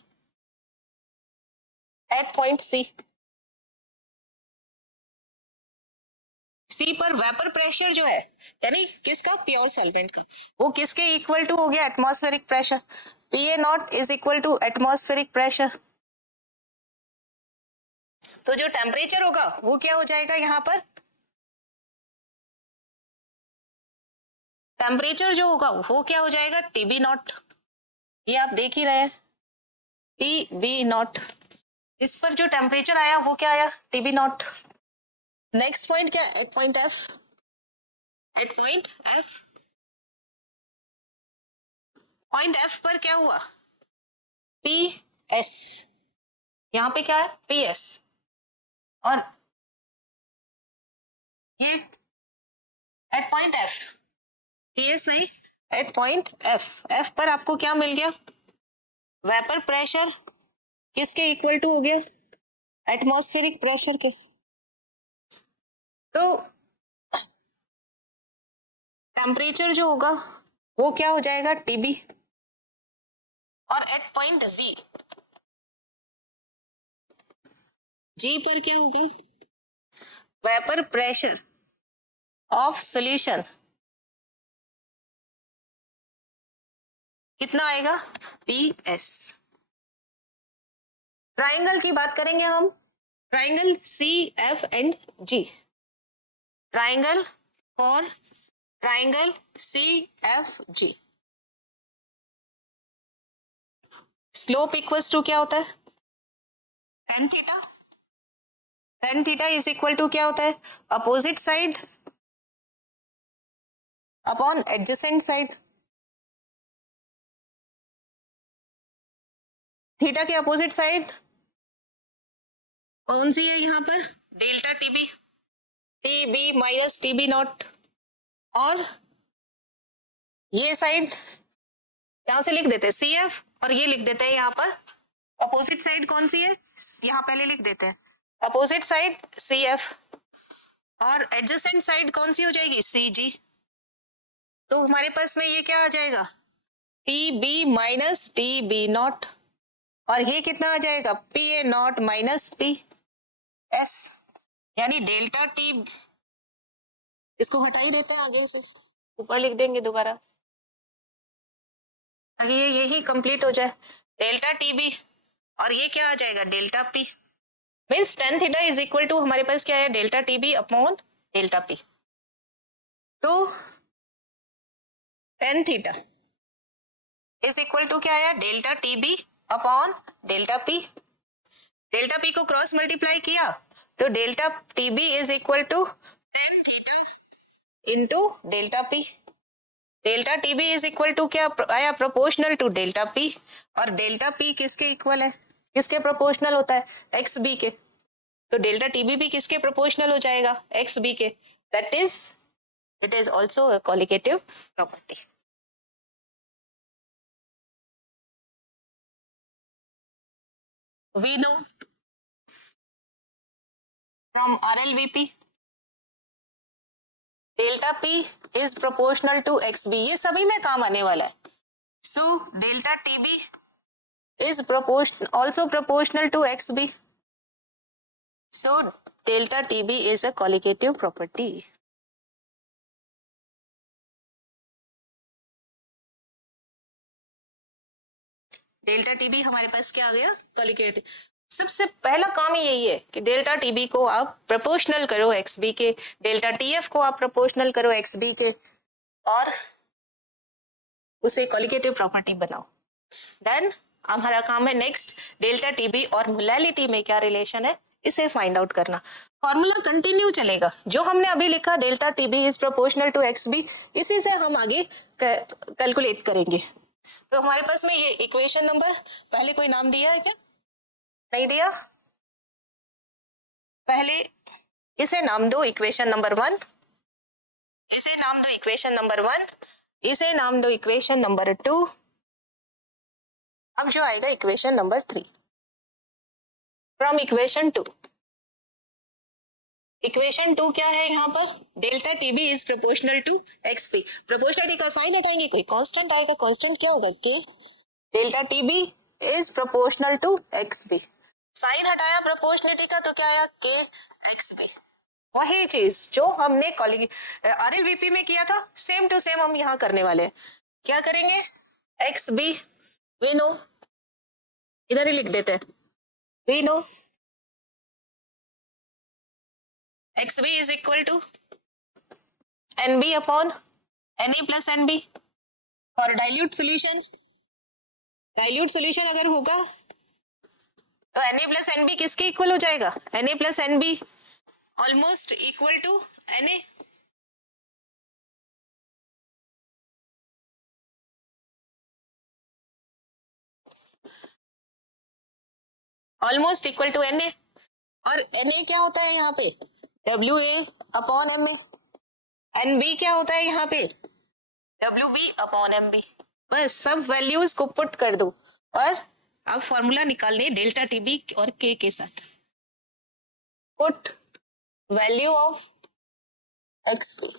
एट पॉइंट सी. सी पर वेपर प्रेशर जो है, यानी किसका? प्योर सॉल्वेंट का, वो किसके इक्वल टू हो गया? Atmospheric pressure. PA naught is equal to atmospheric pressure. तो जो टेम्परेचर होगा वो क्या हो जाएगा? यहाँ पर टेम्परेचर जो होगा वो क्या हो जाएगा? TB naught. ये आप देख ही रहे हैं, टीबी नॉट. इस पर जो टेम्परेचर आया वो क्या आया? TB naught. नेक्स्ट पॉइंट क्या? At point F. At point F, point F पर क्या हुआ? P S. यहां पे क्या है? P S. और ये at point F, P S नहीं, एट पॉइंट एफ. एफ पर आपको क्या मिल गया? वेपर प्रेशर किसके इक्वल टू हो गया? एटमॉस्फेरिक प्रेशर के. तो टेम्परेचर जो होगा वो क्या हो जाएगा? टीबी. और एट पॉइंट जी, जी पर क्या होगा? वेपर प्रेशर ऑफ सॉल्यूशन कितना आएगा? पीएस. ट्राइंगल की बात करेंगे हम, triangle C F and G. Triangle for triangle C F G. Slope equals to क्या होता है? Tan theta. Tan theta is equal to क्या होता है? Opposite side upon adjacent side. Theta के अपोजिट साइड कौन सी है यहाँ पर? Delta TB. TB minus TB naught. और ये साइड यहां से लिख देते हैं सी एफ, और ये लिख देते हैं यहाँ पर अपोजिट साइड कौन सी है? यहाँ पहले लिख देते हैं अपोजिट साइड सी एफ, और एडजेसेंट साइड कौन सी हो जाएगी? सी जी. तो हमारे पास में ये क्या आ जाएगा? T B minus T B naught. और ये कितना आ जाएगा? P A naught minus P S. यानी डेल्टा टी, इसको हटा ही देते हैं आगे से, ऊपर लिख देंगे दोबारा ताकि ये यही कंप्लीट हो जाए. डेल्टा टी बी और ये क्या आ जाएगा delta P, means tan theta is equal to हमारे पास क्या है delta T B upon delta P. तो tan theta is equal to क्या आया delta T B upon delta P. Delta P को क्रॉस मल्टीप्लाई किया तो delta T B is equal to tan theta into delta P. Delta T B is equal to क्या आया proportional to delta P, और delta P किसके equal है, किसके proportional होता है एक्स बी के। तो डेल्टा टी बी भी किसके प्रोपोर्शनल हो जाएगा एक्स बी के, that is it is also a colligative property. We know from RLVP delta P is proportional to XB, ये सभी में काम आने वाला है। So delta TB is also proportional to XB. So delta TB is a colligative property. Delta TB हमारे पास क्या आ गया कॉलिगेटिव। सबसे पहला काम यही है कि डेल्टा टीबी को आप प्रोपोर्शनल करो एक्स बी के, डेल्टा टीएफ को आप प्रोपोर्शनल करो एक्स बी के, और उसे कॉलिगेटिव प्रॉपर्टी बनाओ। देन हमारा काम है नेक्स्ट डेल्टा टीबी और मोलैलिटी में क्या रिलेशन है इसे फाइंड आउट करना। फॉर्मूला कंटिन्यू चलेगा, जो हमने अभी लिखा delta TB is proportional to X B, इसी से हम आगे कैलकुलेट करेंगे। तो हमारे पास में ये इक्वेशन नंबर, पहले कोई नाम दिया है क्या, नहीं दिया, पहले इसे नाम दो इक्वेशन नंबर 1, इसे नाम दो इक्वेशन नंबर 1, इसे नाम दो इक्वेशन नंबर 2, अब जो आएगा equation number 3 from equation 2। Equation 2 क्या है यहाँ पर, delta TB is proportional to X P. Proportionality का साइन हटाएंगे, कोई कांस्टेंट आएगा, कांस्टेंट क्या होगा K, delta TB is proportional to X B. Sign हटाया प्रोपोर्शनलिटी का तो क्या आया के एक्स बी। वही चीज जो हमने आरएलवीपी में किया था सेम टू सेम हम यहाँ करने वाले हैं। क्या करेंगे, एक्स बी वी नो, इधर ही लिख देते हैं, we know XB is equal to NB upon NA plus NB। और डाइल्यूट सोल्यूशन अगर होगा तो Na plus NB किसके इक्वल हो जाएगा, Na plus NB almost equal to Na। Almost equal to Na, और Na क्या होता है यहाँ पे WA अपॉन MA, NB क्या होता है यहाँ पे WB अपॉन MB। बस सब वैल्यूज को पुट कर दो और अब फॉर्मूला निकालने डेल्टा टीबी और के साथ। पुट वैल्यू ऑफ XB,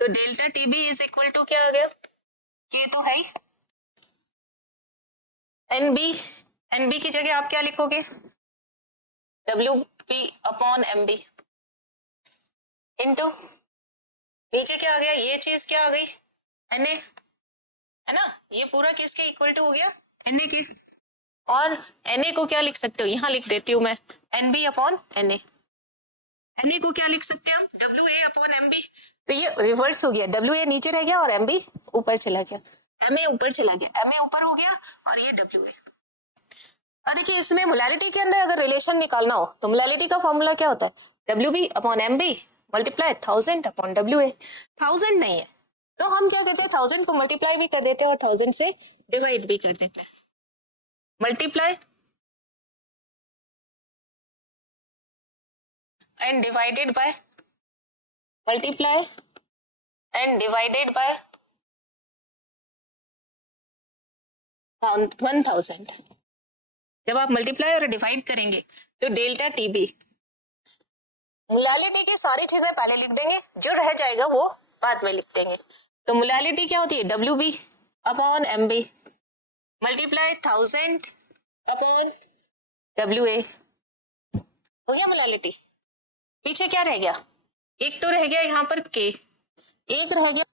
तो delta TB is equal to क्या आ गया, के तो है ही, NB की जगह आप क्या लिखोगे WB अपॉन MB इंटू नीचे क्या आ गया, ये चीज क्या आ गई Na, है ना, ये पूरा किसके इक्वल टू हो गया Na के। और Na को क्या लिख सकते हो, यहाँ लिख देती हूँ मैं NB अपॉन Na। Na को क्या लिख सकते हैं हम WA अपॉन MB, तो ये रिवर्स हो गया, WA नीचे रह गया और MB ऊपर चला गया, MA ऊपर चला गया, MA ऊपर हो गया और ये WA। और देखिए इसमें मोलैलिटी के अंदर अगर रिलेशन निकालना हो तो मोलैलिटी का फॉर्मूला क्या होता है WB upon MB multiply 1000 upon WA। 1000 नहीं है तो हम क्या करते हैं 1000 को मल्टीप्लाई भी कर देते हैं और 1000 से डिवाइड भी कर देते हैं। Multiply and divided by, multiply and divided by 1000। जब आप मल्टीप्लाई और डिवाइड करेंगे तो डेल्टा टीबी, मोलैलिटी की सारी चीजें पहले लिख देंगे, जो रह जाएगा वो बाद में लिख देंगे। तो मोलैलिटी क्या होती है WB upon MB multiply 1000 upon WA, हो गया मोलैलिटी। पीछे क्या रह गया, एक तो रह गया यहाँ पर K, एक रह गया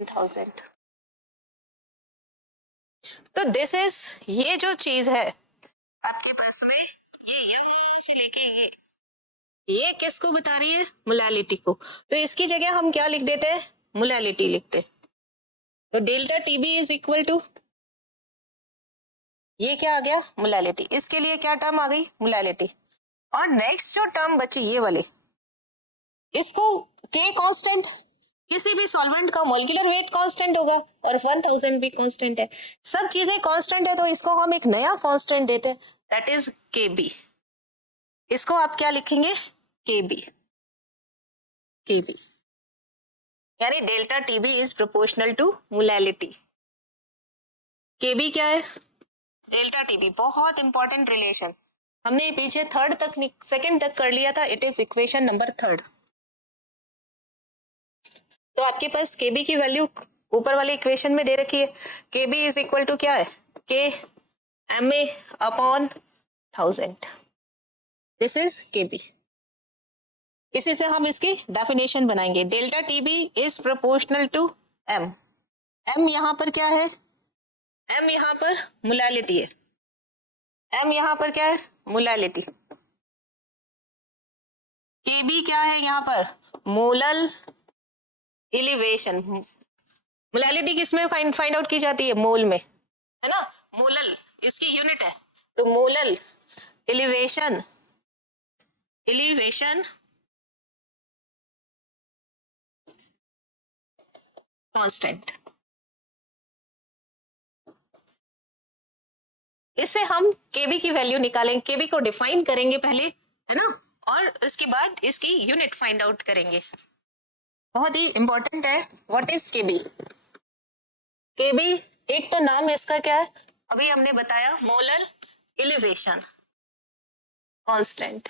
1000। तो दिस इज, ये जो चीज है आपके पास में, ये यहां से लेके ये किसको बता रही है? मोलैलिटी को। तो इसकी जगह हम क्या लिख देते हैं? मोलैलिटी लिखते हैं। तो delta TB is equal to, ये क्या आ गया? मोलैलिटी। इसके लिए क्या टर्म आ गई? मोलैलिटी। और नेक्स्ट जो टर्म बची ये वाली, इसको के कांस्टेंट, किसी भी सॉल्वेंट का मॉलिक्यूलर वेट कांस्टेंट होगा और 1000 भी कांस्टेंट है, सब चीजें कांस्टेंट है, तो इसको हम एक नया कांस्टेंट देते हैं, दैट इज केबी। इसको आप क्या लिखेंगे? केबी। केबी यानी delta TB is proportional to molality. KB क्या है? Delta TB. बहुत इंपॉर्टेंट रिलेशन, हमने पीछे थर्ड तक, सेकंड तक कर लिया था, इट इज इक्वेशन नंबर 3। तो आपके पास केबी की वैल्यू ऊपर वाले इक्वेशन में दे रखी है। केबी इज इक्वल टू क्या है? K M A upon 1000। This is KB. इसी से हम इसकी डेफिनेशन बनाएंगे। Delta TB is proportional to M. M यहां पर क्या है? एम यहां पर मोलैलिटी है। एम यहां पर क्या है? मोलैलिटी। केबी क्या है यहां पर? Molal elevation. मोलैलिटी किस में फाइंड आउट की जाती है? मोल में, है ना? मोलल इसकी यूनिट है, तो मोलल एलिवेशन, एलिवेशन कांस्टेंट। इससे हम केबी की वैल्यू निकालेंगे, केबी को डिफाइन करेंगे पहले, है ना, और इसके बाद इसकी यूनिट फाइंड आउट करेंगे। बहुत ही इंपॉर्टेंट है। व्हाट इज केबी? केबी, एक तो नाम इसका क्या है अभी हमने बताया, molar elevation constant.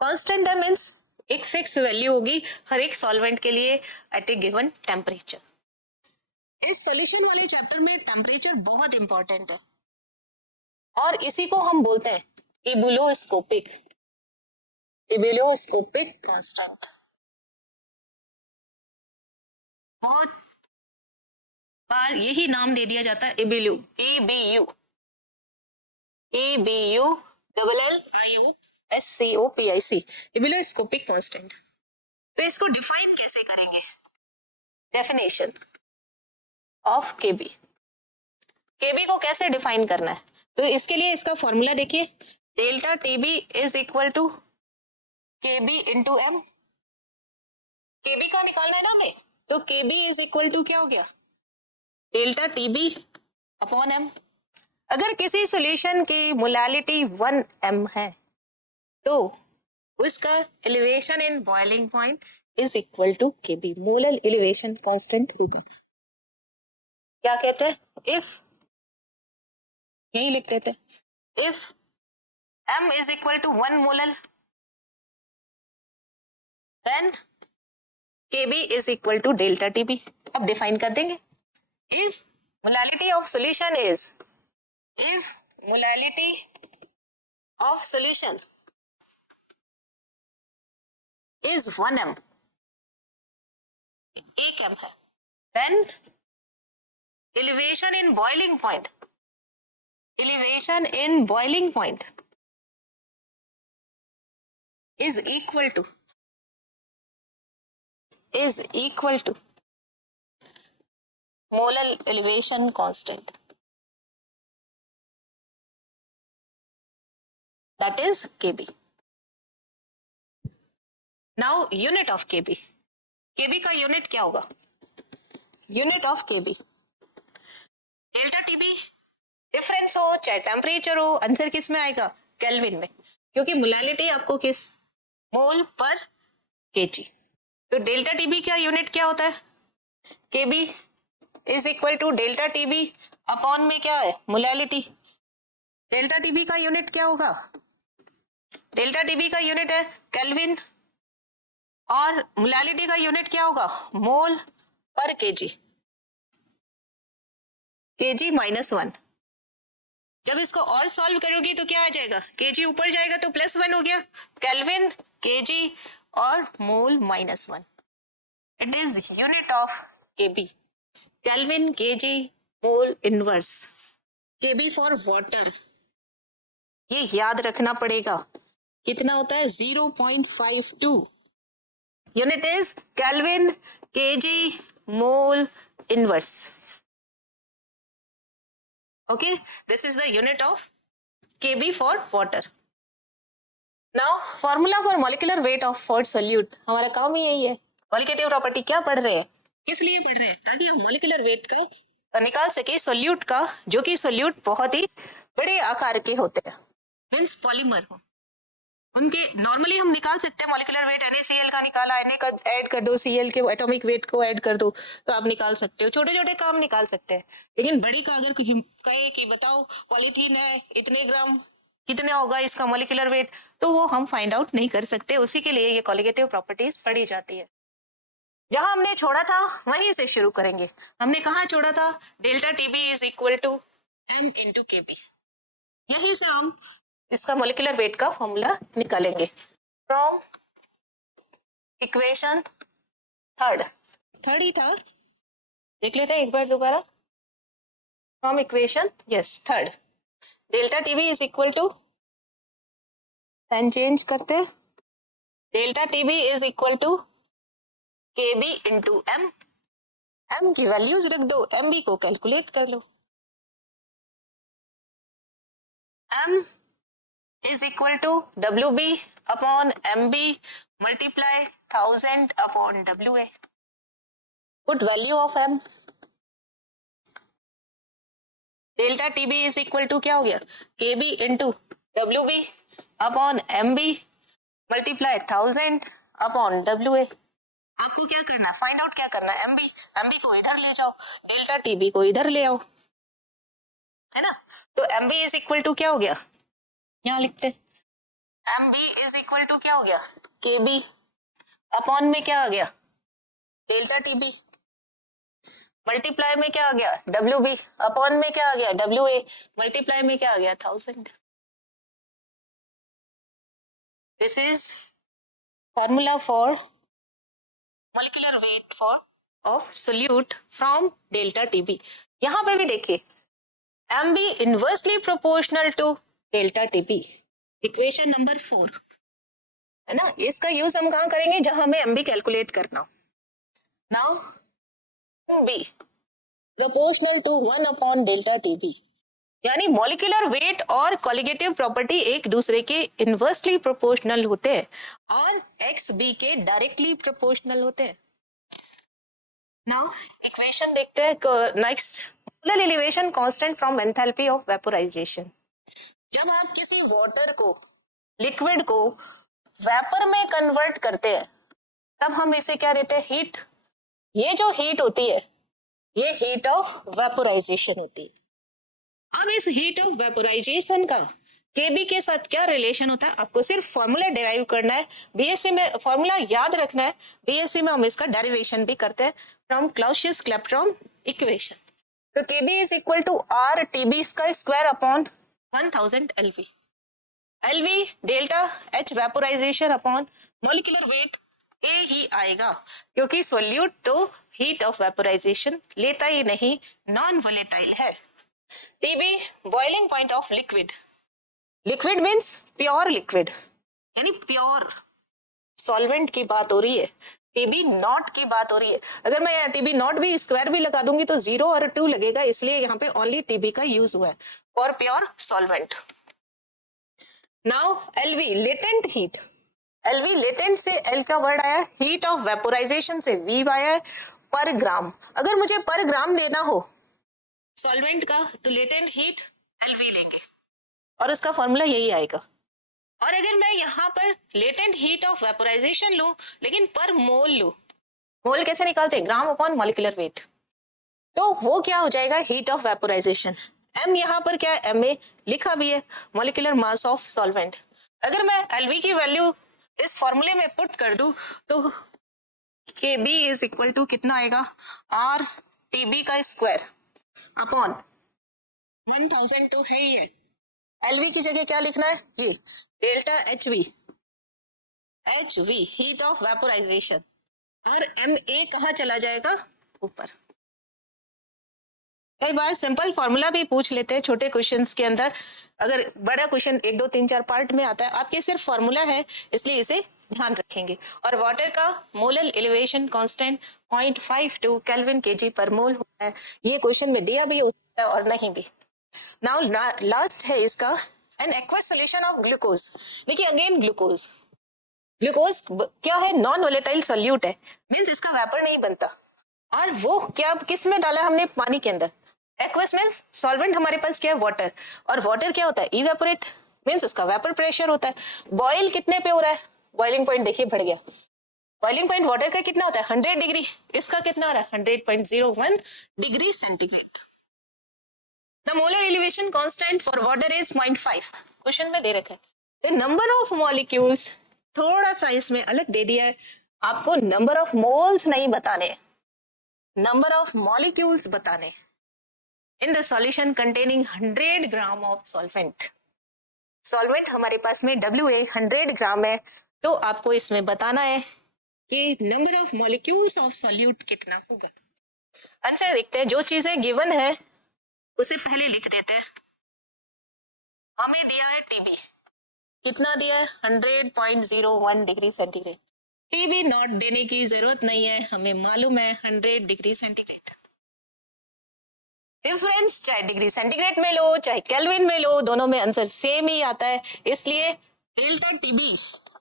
Constant means एक फिक्स वैल्यू होगी हर एक सॉल्वेंट के लिए एट ए गिवन टेम्परेचर। इस सॉल्यूशन वाले चैप्टर में टेम्परेचर बहुत इंपॉर्टेंट है और इसी को हम बोलते हैं इबुलोस्कोपिक, इबुलोस्कोपिक कांस्टेंट। बहुत बार यही नाम दे दिया जाता है इबीयू, EBU, EBU LLIOSCOPIC, इबुलोस्कोपिक कांस्टेंट। तो इसको डिफाइन कैसे करेंगे? डेफिनेशन ऑफ केबी। केबी को कैसे डिफाइन करना है? तो इसके लिए इसका फॉर्मूला देखिए, delta TB is equal to KB into M. KB का निकालना है ना हमें, तो केबी इज इक्वल टू क्या हो गया? Delta TB upon M. अगर किसी सॉल्यूशन की मोलैलिटी 1 m है तो उसका elevation in boiling point is equal to KB, molar elevation constant होगा। क्या कहते हैं? इफ, यही लिख देते हैं, if m is equal to 1 molar then kb is equal to delta TB. अब डिफाइन कर देंगे। If molality of solution is, if molality of solution is 1 m, 1 m है, then elevation in boiling point, elevation in boiling point is equal to molar elevation constant, that is kb. Now unit of kb, kb का unit क्या होगा? Unit of kb, delta TB, difference हो चाहे temperature हो, answer किस में आएगा? Kelvin में, क्योंकि मोलैलिटी आपको किस, मोल पर केजी। तो डेल्टा टीबी का यूनिट क्या होता है? KB is equal to delta TB upon में क्या है? मोलैलिटी। डेल्टा टीबी का यूनिट क्या होगा? डेल्टा टीबी का यूनिट है केल्विन और मोलैलिटी का यूनिट क्या होगा? मोल पर केजी, केजी -1। जब इसको और सॉल्व करोगे तो क्या आ जाएगा? केजी ऊपर जाएगा तो +1 हो गया, केल्विन, केजी और मोल -1। It is unit of KB. Kelvin, KG, mole inverse, KB for water, ये याद रखना पड़ेगा। कितना होता है? 0.52। Unit is kelvin, KG, mole inverse. Okay, this is the unit of kb for water. Now formula for molecular weight of for solute, हमारा काम ही यही है। Molecular property क्या पढ़ रहे हैं, किस लिए पढ़ रहे हैं? ताकि हम molecular weight का निकाल सके solute का, जो कि solute बहुत ही बड़े आकार के होते हैं, मीन्स पॉलीमर हो। उनके नॉर्मली हम निकाल सकते हैं मॉलिक्यूलर वेट, NaCl का निकाला, Na का ऐड कर दो, Cl के एटॉमिक वेट को ऐड कर दो, तो आप निकाल सकते हो। छोटे छोटे काम निकाल सकते हैं, लेकिन बड़ी का अगर कहे कि बताओ पॉलीथीन है इतने ग्राम, कितने होगा इसका मॉलिक्यूलर वेट, तो वो हम फाइंड आउट नहीं कर सकते। उसी के लिए ये कॉलिगेटिव प्रॉपर्टीज पढ़ी जाती है। जहां हमने छोड़ा था वहीं से शुरू करेंगे। हमने कहाँ छोड़ा था? Delta TB is equal to m into KB. यहीं से हम इसका मोलिकुलर वेट का फॉर्मूला निकालेंगे फ्रॉम इक्वेशन थर्ड ही था, देख लेते हैं एक बार दोबारा। From equation third, delta TB is equal to, pen change करते, delta TB is equal to KB into M. M की वैल्यूज रख दो, एम बी को कैलकुलेट कर लो। M is equal to WB upon MB multiply 1000 upon WA. Put value of M. Delta TB is equal to क्या हो गया? KB into WB upon MB multiply 1000 upon WA. आपको क्या करना है? फाइंड आउट क्या करना है? MB को इधर ले जाओ, डेल्टा TB को इधर ले आओ, है ना? तो MB is equal to क्या हो गया? यहाँ लिखते MB इज इक्वल टू क्या हो गया? KB अपॉन में क्या आ गया? डेल्टा TB, मल्टीप्लाई में क्या आ गया? WB अपॉन में क्या आ गया? WA, मल्टीप्लाई में क्या आ गया? 1000। This is formula for molecular weight for of solute from delta TB। यहां पे भी देखिए MB inversely proportional to delta TB, equation number 4, है ना? इसका यूज हम कहां करेंगे? जहां हमें MB कैलकुलेट करना। Now MB proportional to 1 upon delta TB, यानी मॉलिक्यूलर वेट और कॉलिगेटिव प्रॉपर्टी एक दूसरे के इनवर्सली प्रोपोर्शनल होते हैं और XB के डायरेक्टली प्रोपोर्शनल होते हैं। नाउ इक्वेशन देखते हैं next. Molar elevation constant from enthalpy of vaporisation. जब आप किसी वाटर को, लिक्विड को वेपर में कन्वर्ट करते हैं, तब हम इसे क्या देते हैं? हीट। ये जो हीट होती है, ये हीट ऑफ वेपोराइजेशन होती है। अब इस हीट ऑफ वेपोराइजेशन का केबी के साथ क्या रिलेशन होता है? आपको सिर्फ फॉर्मूला डिराइव करना है। बीएससी में फॉर्मूला याद रखना है। बीएससी में हम इसका डेरिवेशन भी करते हैं फ्रॉम क्लाउसियस-क्लैपेरॉन इक्वेशन। तो KB is equal to R TB का square upon 1000 LV। LV delta H vaporisation upon molecular weight A ही आएगा, क्योंकि सोल्यूट तो हीट ऑफ वेपोराइजेशन लेता ही नहीं, नॉन वोलेटाइल है। TB boiling point of liquid. Liquid means pure liquid, यानी pure solvent की बात हो रही है। TB नॉट की बात हो रही है। अगर मैं TB नॉट भी स्क्वायर भी लगा दूंगी तो 0 और 2 लगेगा, इसलिए यहाँ पे ओनली TB का यूज हुआ है for pure solvent. Now LV latent heat. LV latent से L का वर्ड आया, हीट ऑफ वेपोराइजेशन से V आया है पर ग्राम। अगर मुझे पर ग्राम लेना हो सॉल्वेंट का तो लेटेंट हीट LV लेंगे और उसका फॉर्मूला यही आएगा। और अगर मैं यहाँ पर लेटेंट हीट ऑफ वेपोराइजेशन लूं लेकिन पर मोल लूं, मोल कैसे निकालते हैं? ग्राम अपॉन मॉलिक्यूलर वेट, तो वो क्या हो जाएगा? Heat of vaporisation. M यहाँ पर क्या है? MA लिखा भी है, मॉलिक्यूलर मास ऑफ सॉल्वेंट। अगर मैं LV की वैल्यू इस फॉर्मूले में पुट कर दूं तो KB इज इक्वल टू कितना आएगा? R TB का स्क्वायर अपॉन 1000 तो है ही है, LV की जगह क्या लिखना है? ये delta HV heat of vaporisation, और MA कहाँ चला जाएगा? ऊपर। कई बार सिंपल फॉर्मूला भी पूछ लेते हैं छोटे क्वेश्चंस के अंदर। अगर बड़ा क्वेश्चन 1 2 3 4 पार्ट में आता है, आपके सिर्फ फॉर्मूला है इसलिए इसे ध्यान रखेंगे। और वाटर का molar elevation constant 0.52 kelvin KG पर मोल होता है। ये क्वेश्चन में दिया भी होता है और नहीं भी। नाउ लास्ट है इसका an aqueous solution of glucose. देखिए अगेन ग्लूकोज, ग्लूकोज क्या है, नॉन वोलेटाइल सॉल्यूट है, मींस इसका वेपर नहीं बनता। और वो क्या किस में डाला हमने, पानी के अंदर। एक्वस मींस सॉल्वेंट, हमारे पास क्या है, वाटर। और वाटर क्या होता है, इवेपोरेट, मींस उसका वेपर प्रेशर होता है। बॉयल कितने पे हो रहा है, बॉइलिंग पॉइंट देखिए बढ़ गया। बॉइलिंग पॉइंट वाटर का कितना होता है 100 डिग्री, इसका कितना आ रहा है 100.01 degree centigrade. The molar elevation constant for water is 0.5। Question में दे रखा है द नंबर ऑफ मॉलिक्यूल्स, थोड़ा सा इसमें अलग दे दिया है, आपको नंबर ऑफ मोल्स नहीं बताने, नंबर ऑफ मॉलिक्यूल्स बताने in the solution containing 100 gram of solvent. Solvent हमारे पास में WA 100 ग्राम है, तो आपको इसमें बताना है कि number of molecules of solute कितना होगा। आंसर देखते हैं, जो चीजें गिवन है उसे पहले लिख देते हैं। हमें दिया है TB, कितना दिया है 100.01 डिग्री सेंटीग्रेड। TB नॉट देने की जरूरत नहीं है, हमें मालूम है 100 डिग्री सेंटीग्रेड। डिफरेंस चाहे डिग्री सेंटीग्रेड में लो चाहे केल्विन में लो, दोनों में आंसर सेम ही आता है, इसलिए डेल्टा TB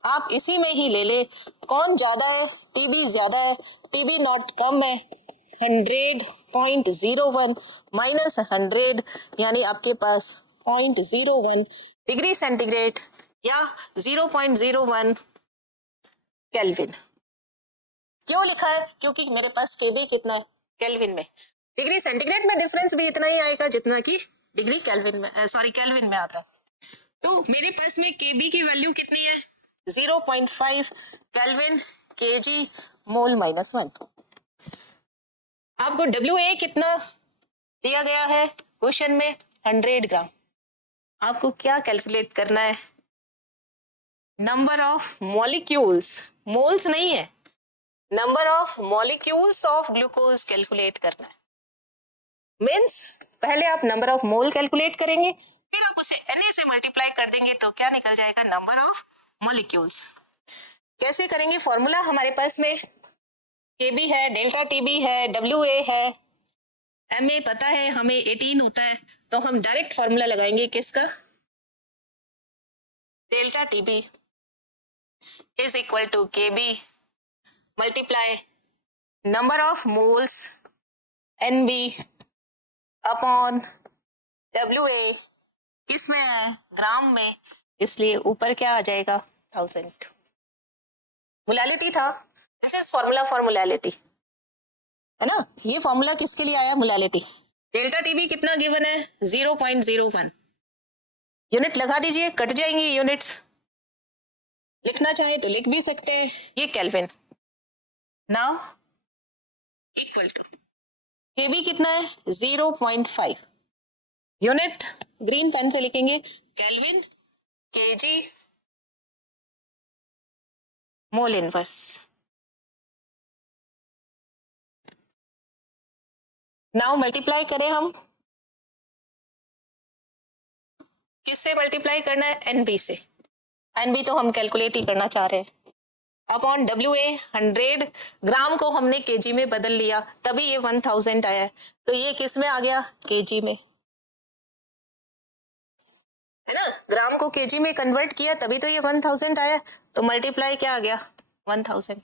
आप इसी में ही ले ले। कौन ज्यादा, TB ज्यादा, TB नॉट कम है, 100.01 माइनस 100 यानी आपके पास 0.01 डिग्री सेंटीग्रेड या 0.01 केल्विन। क्यों लिखा है, क्योंकि मेरे पास KB कितना है केल्विन में, डिग्री सेंटीग्रेड में डिफरेंस भी इतना ही आएगा जितना कि डिग्री केल्विन में, केल्विन में आता है। तो मेरे पास में KB की वैल्यू कितनी है 0.5 केल्विन केजी मोल -1। आपको WA कितना दिया गया है क्वेश्चन में 100 ग्राम। आपको क्या कैलकुलेट करना है, नंबर ऑफ मॉलिक्यूल्स, मोल्स नहीं है, number of molecules of glucose calculate करना है। मीन्स पहले आप नंबर ऑफ मोल कैलकुलेट करेंगे, फिर आप उसे Na से मल्टीप्लाई कर देंगे तो क्या निकल जाएगा, नंबर ऑफ मॉलिक्यूल्स। कैसे करेंगे, फॉर्मूला हमारे पास में KB है, डेल्टा TB है, WA है, MA पता है हमें 18 होता है, तो हम डायरेक्ट फॉर्मूला लगाएंगे किसका, delta TB is equal to KB multiply number of moles NB upon WA, किस में है, ग्राम में, इसलिए ऊपर क्या आ जाएगा 1000। मोलालिटी था, this is formula for molality, है ना। ये फॉर्मूला किसके लिए आया, मोलालिटी। डेल्टा TB कितना गिवन है 0.01, यूनिट लगा दीजिए, कट जाएंगी यूनिट्स, लिखना चाहे तो लिख भी सकते हैं। ये kelvin, now equal to KB कितना है 0.5, यूनिट ग्रीन पेन से लिखेंगे kelvin KG mole inverse. Now multiply करें हम, किससे मल्टीप्लाई करना है, NB से। NB तो हम कैलकुलेट ही करना चाह रहे हैं, अपॉन WA 100 ग्राम को हमने केजी में बदल लिया तभी ये 1000 आया है, तो ये किस में आ गया, केजी में, है ना। ग्राम को केजी में कन्वर्ट किया तभी तो ये 1000 आया, तो मल्टीप्लाई क्या आ गया 1000।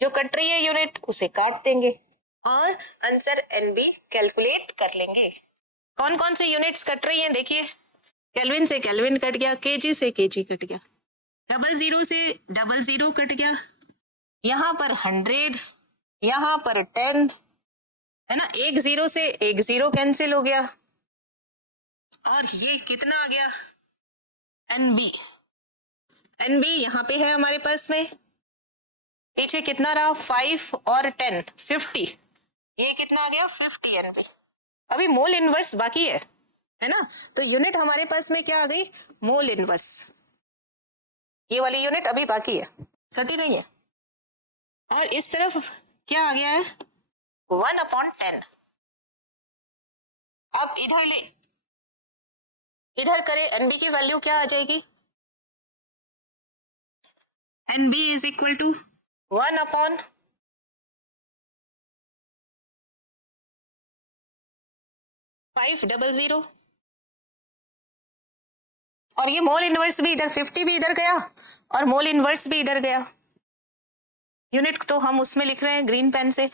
जो कट रही है यूनिट उसे काट देंगे और आंसर NB कैलकुलेट कर लेंगे। कौन कौन से यूनिट्स कट रही हैं, देखिए केल्विन से केल्विन कट गया, केजी से केजी कट गया, 00 से 00 कट गया, यहाँ पर 100, यहाँ पर 10, है ना। 10 से 10 कैंसिल हो गया और ये कितना आ गया NB। NB यहाँ पे है हमारे पास में, पीछे कितना रहा 5 और 10 50, ये कितना आ गया 50 NB। अभी मोल इनवर्स बाकी है ना, तो यूनिट हमारे पास में क्या आ गई, मोल इनवर्स। ये वाली यूनिट अभी बाकी है, कटी नहीं है। और इस तरफ क्या आ गया है 1/10, अब इधर ले, इधर करें, एनबी की वैल्यू क्या आ जाएगी? NB is equal to 1 upon 500, और ये मोल इनवर्स भी इधर 50 भी इधर गया और मोल इनवर्स भी इधर गया। यूनिट तो हम उसमें लिख रहे हैं ग्रीन पेन से।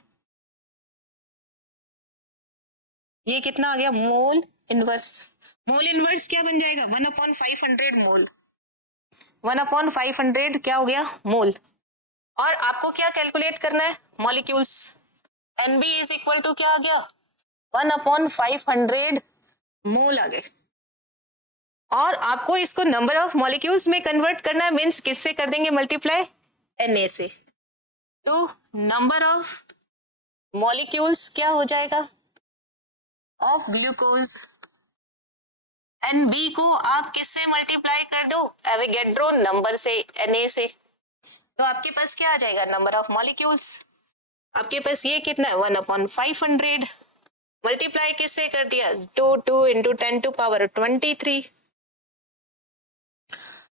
ये कितना आ गया? Mole inverse. मोल इनवर्स क्या बन जाएगा? 1/500 मोल। 1/500 क्या हो गया? मोल। और आपको क्या कैलकुलेट करना है? Molecules. NB is equal to क्या आ गया? 1/500 मोल आ गए। और आपको इसको नंबर ऑफ मॉलिक्यूल्स में कन्वर्ट करना है, मीन्स किससे कर देंगे मल्टीप्लाई? Na से। तो नंबर ऑफ मॉलिक्यूल्स क्या हो जाएगा ऑफ ग्लूकोज? एनबी को आप किससे मल्टीप्लाई कर दो? एवोगैड्रो नंबर से, Na से। तो आपके पास क्या आ जाएगा? Number of molecules. आपके पास ये कितना है? 1/500 मल्टीप्लाई किससे कर दिया? 2 इंटू 10⁻23।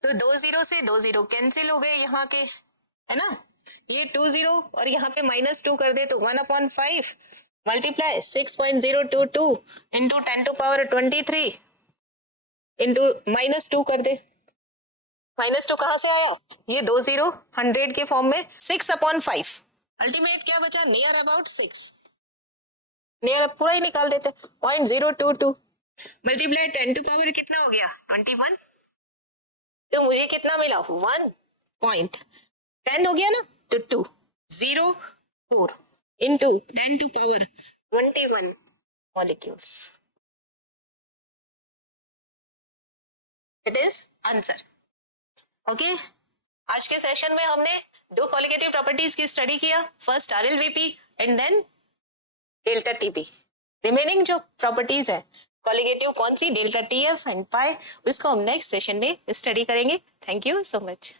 तो 2 0 से 2 0 कैंसिल हो गए यहाँ के, है ना? ये 2 0 और यहाँ पे -2 कर दे तो 1/5 मल्टीप्लाई 6.022 इंटू 10⁻23 इंटू -2 कर दे। -2 कहाँ से आया? ये 2 0 100 के फॉर्म में 6/5। अल्टीमेट क्या बचा? Near about 6। नियर पूरा ही निकाल देते, 0.022 मल्टीप्लाई 10 कितना हो गया? 21। तो मुझे कितना मिला? 1.10 हो गया ना, तो 204 into 10⁻21 molecules. It is answer. Okay, आज के सेशन में हमने दो क्वालिटेटिव प्रॉपर्टीज की स्टडी किया, first RLVP and then delta TP। Remaining जो प्रॉपर्टीज है कॉलिगेटिव कौन सी? डेल्टा TF एंड पाई, उसको हम नेक्स्ट सेशन में स्टडी करेंगे। Thank you so much.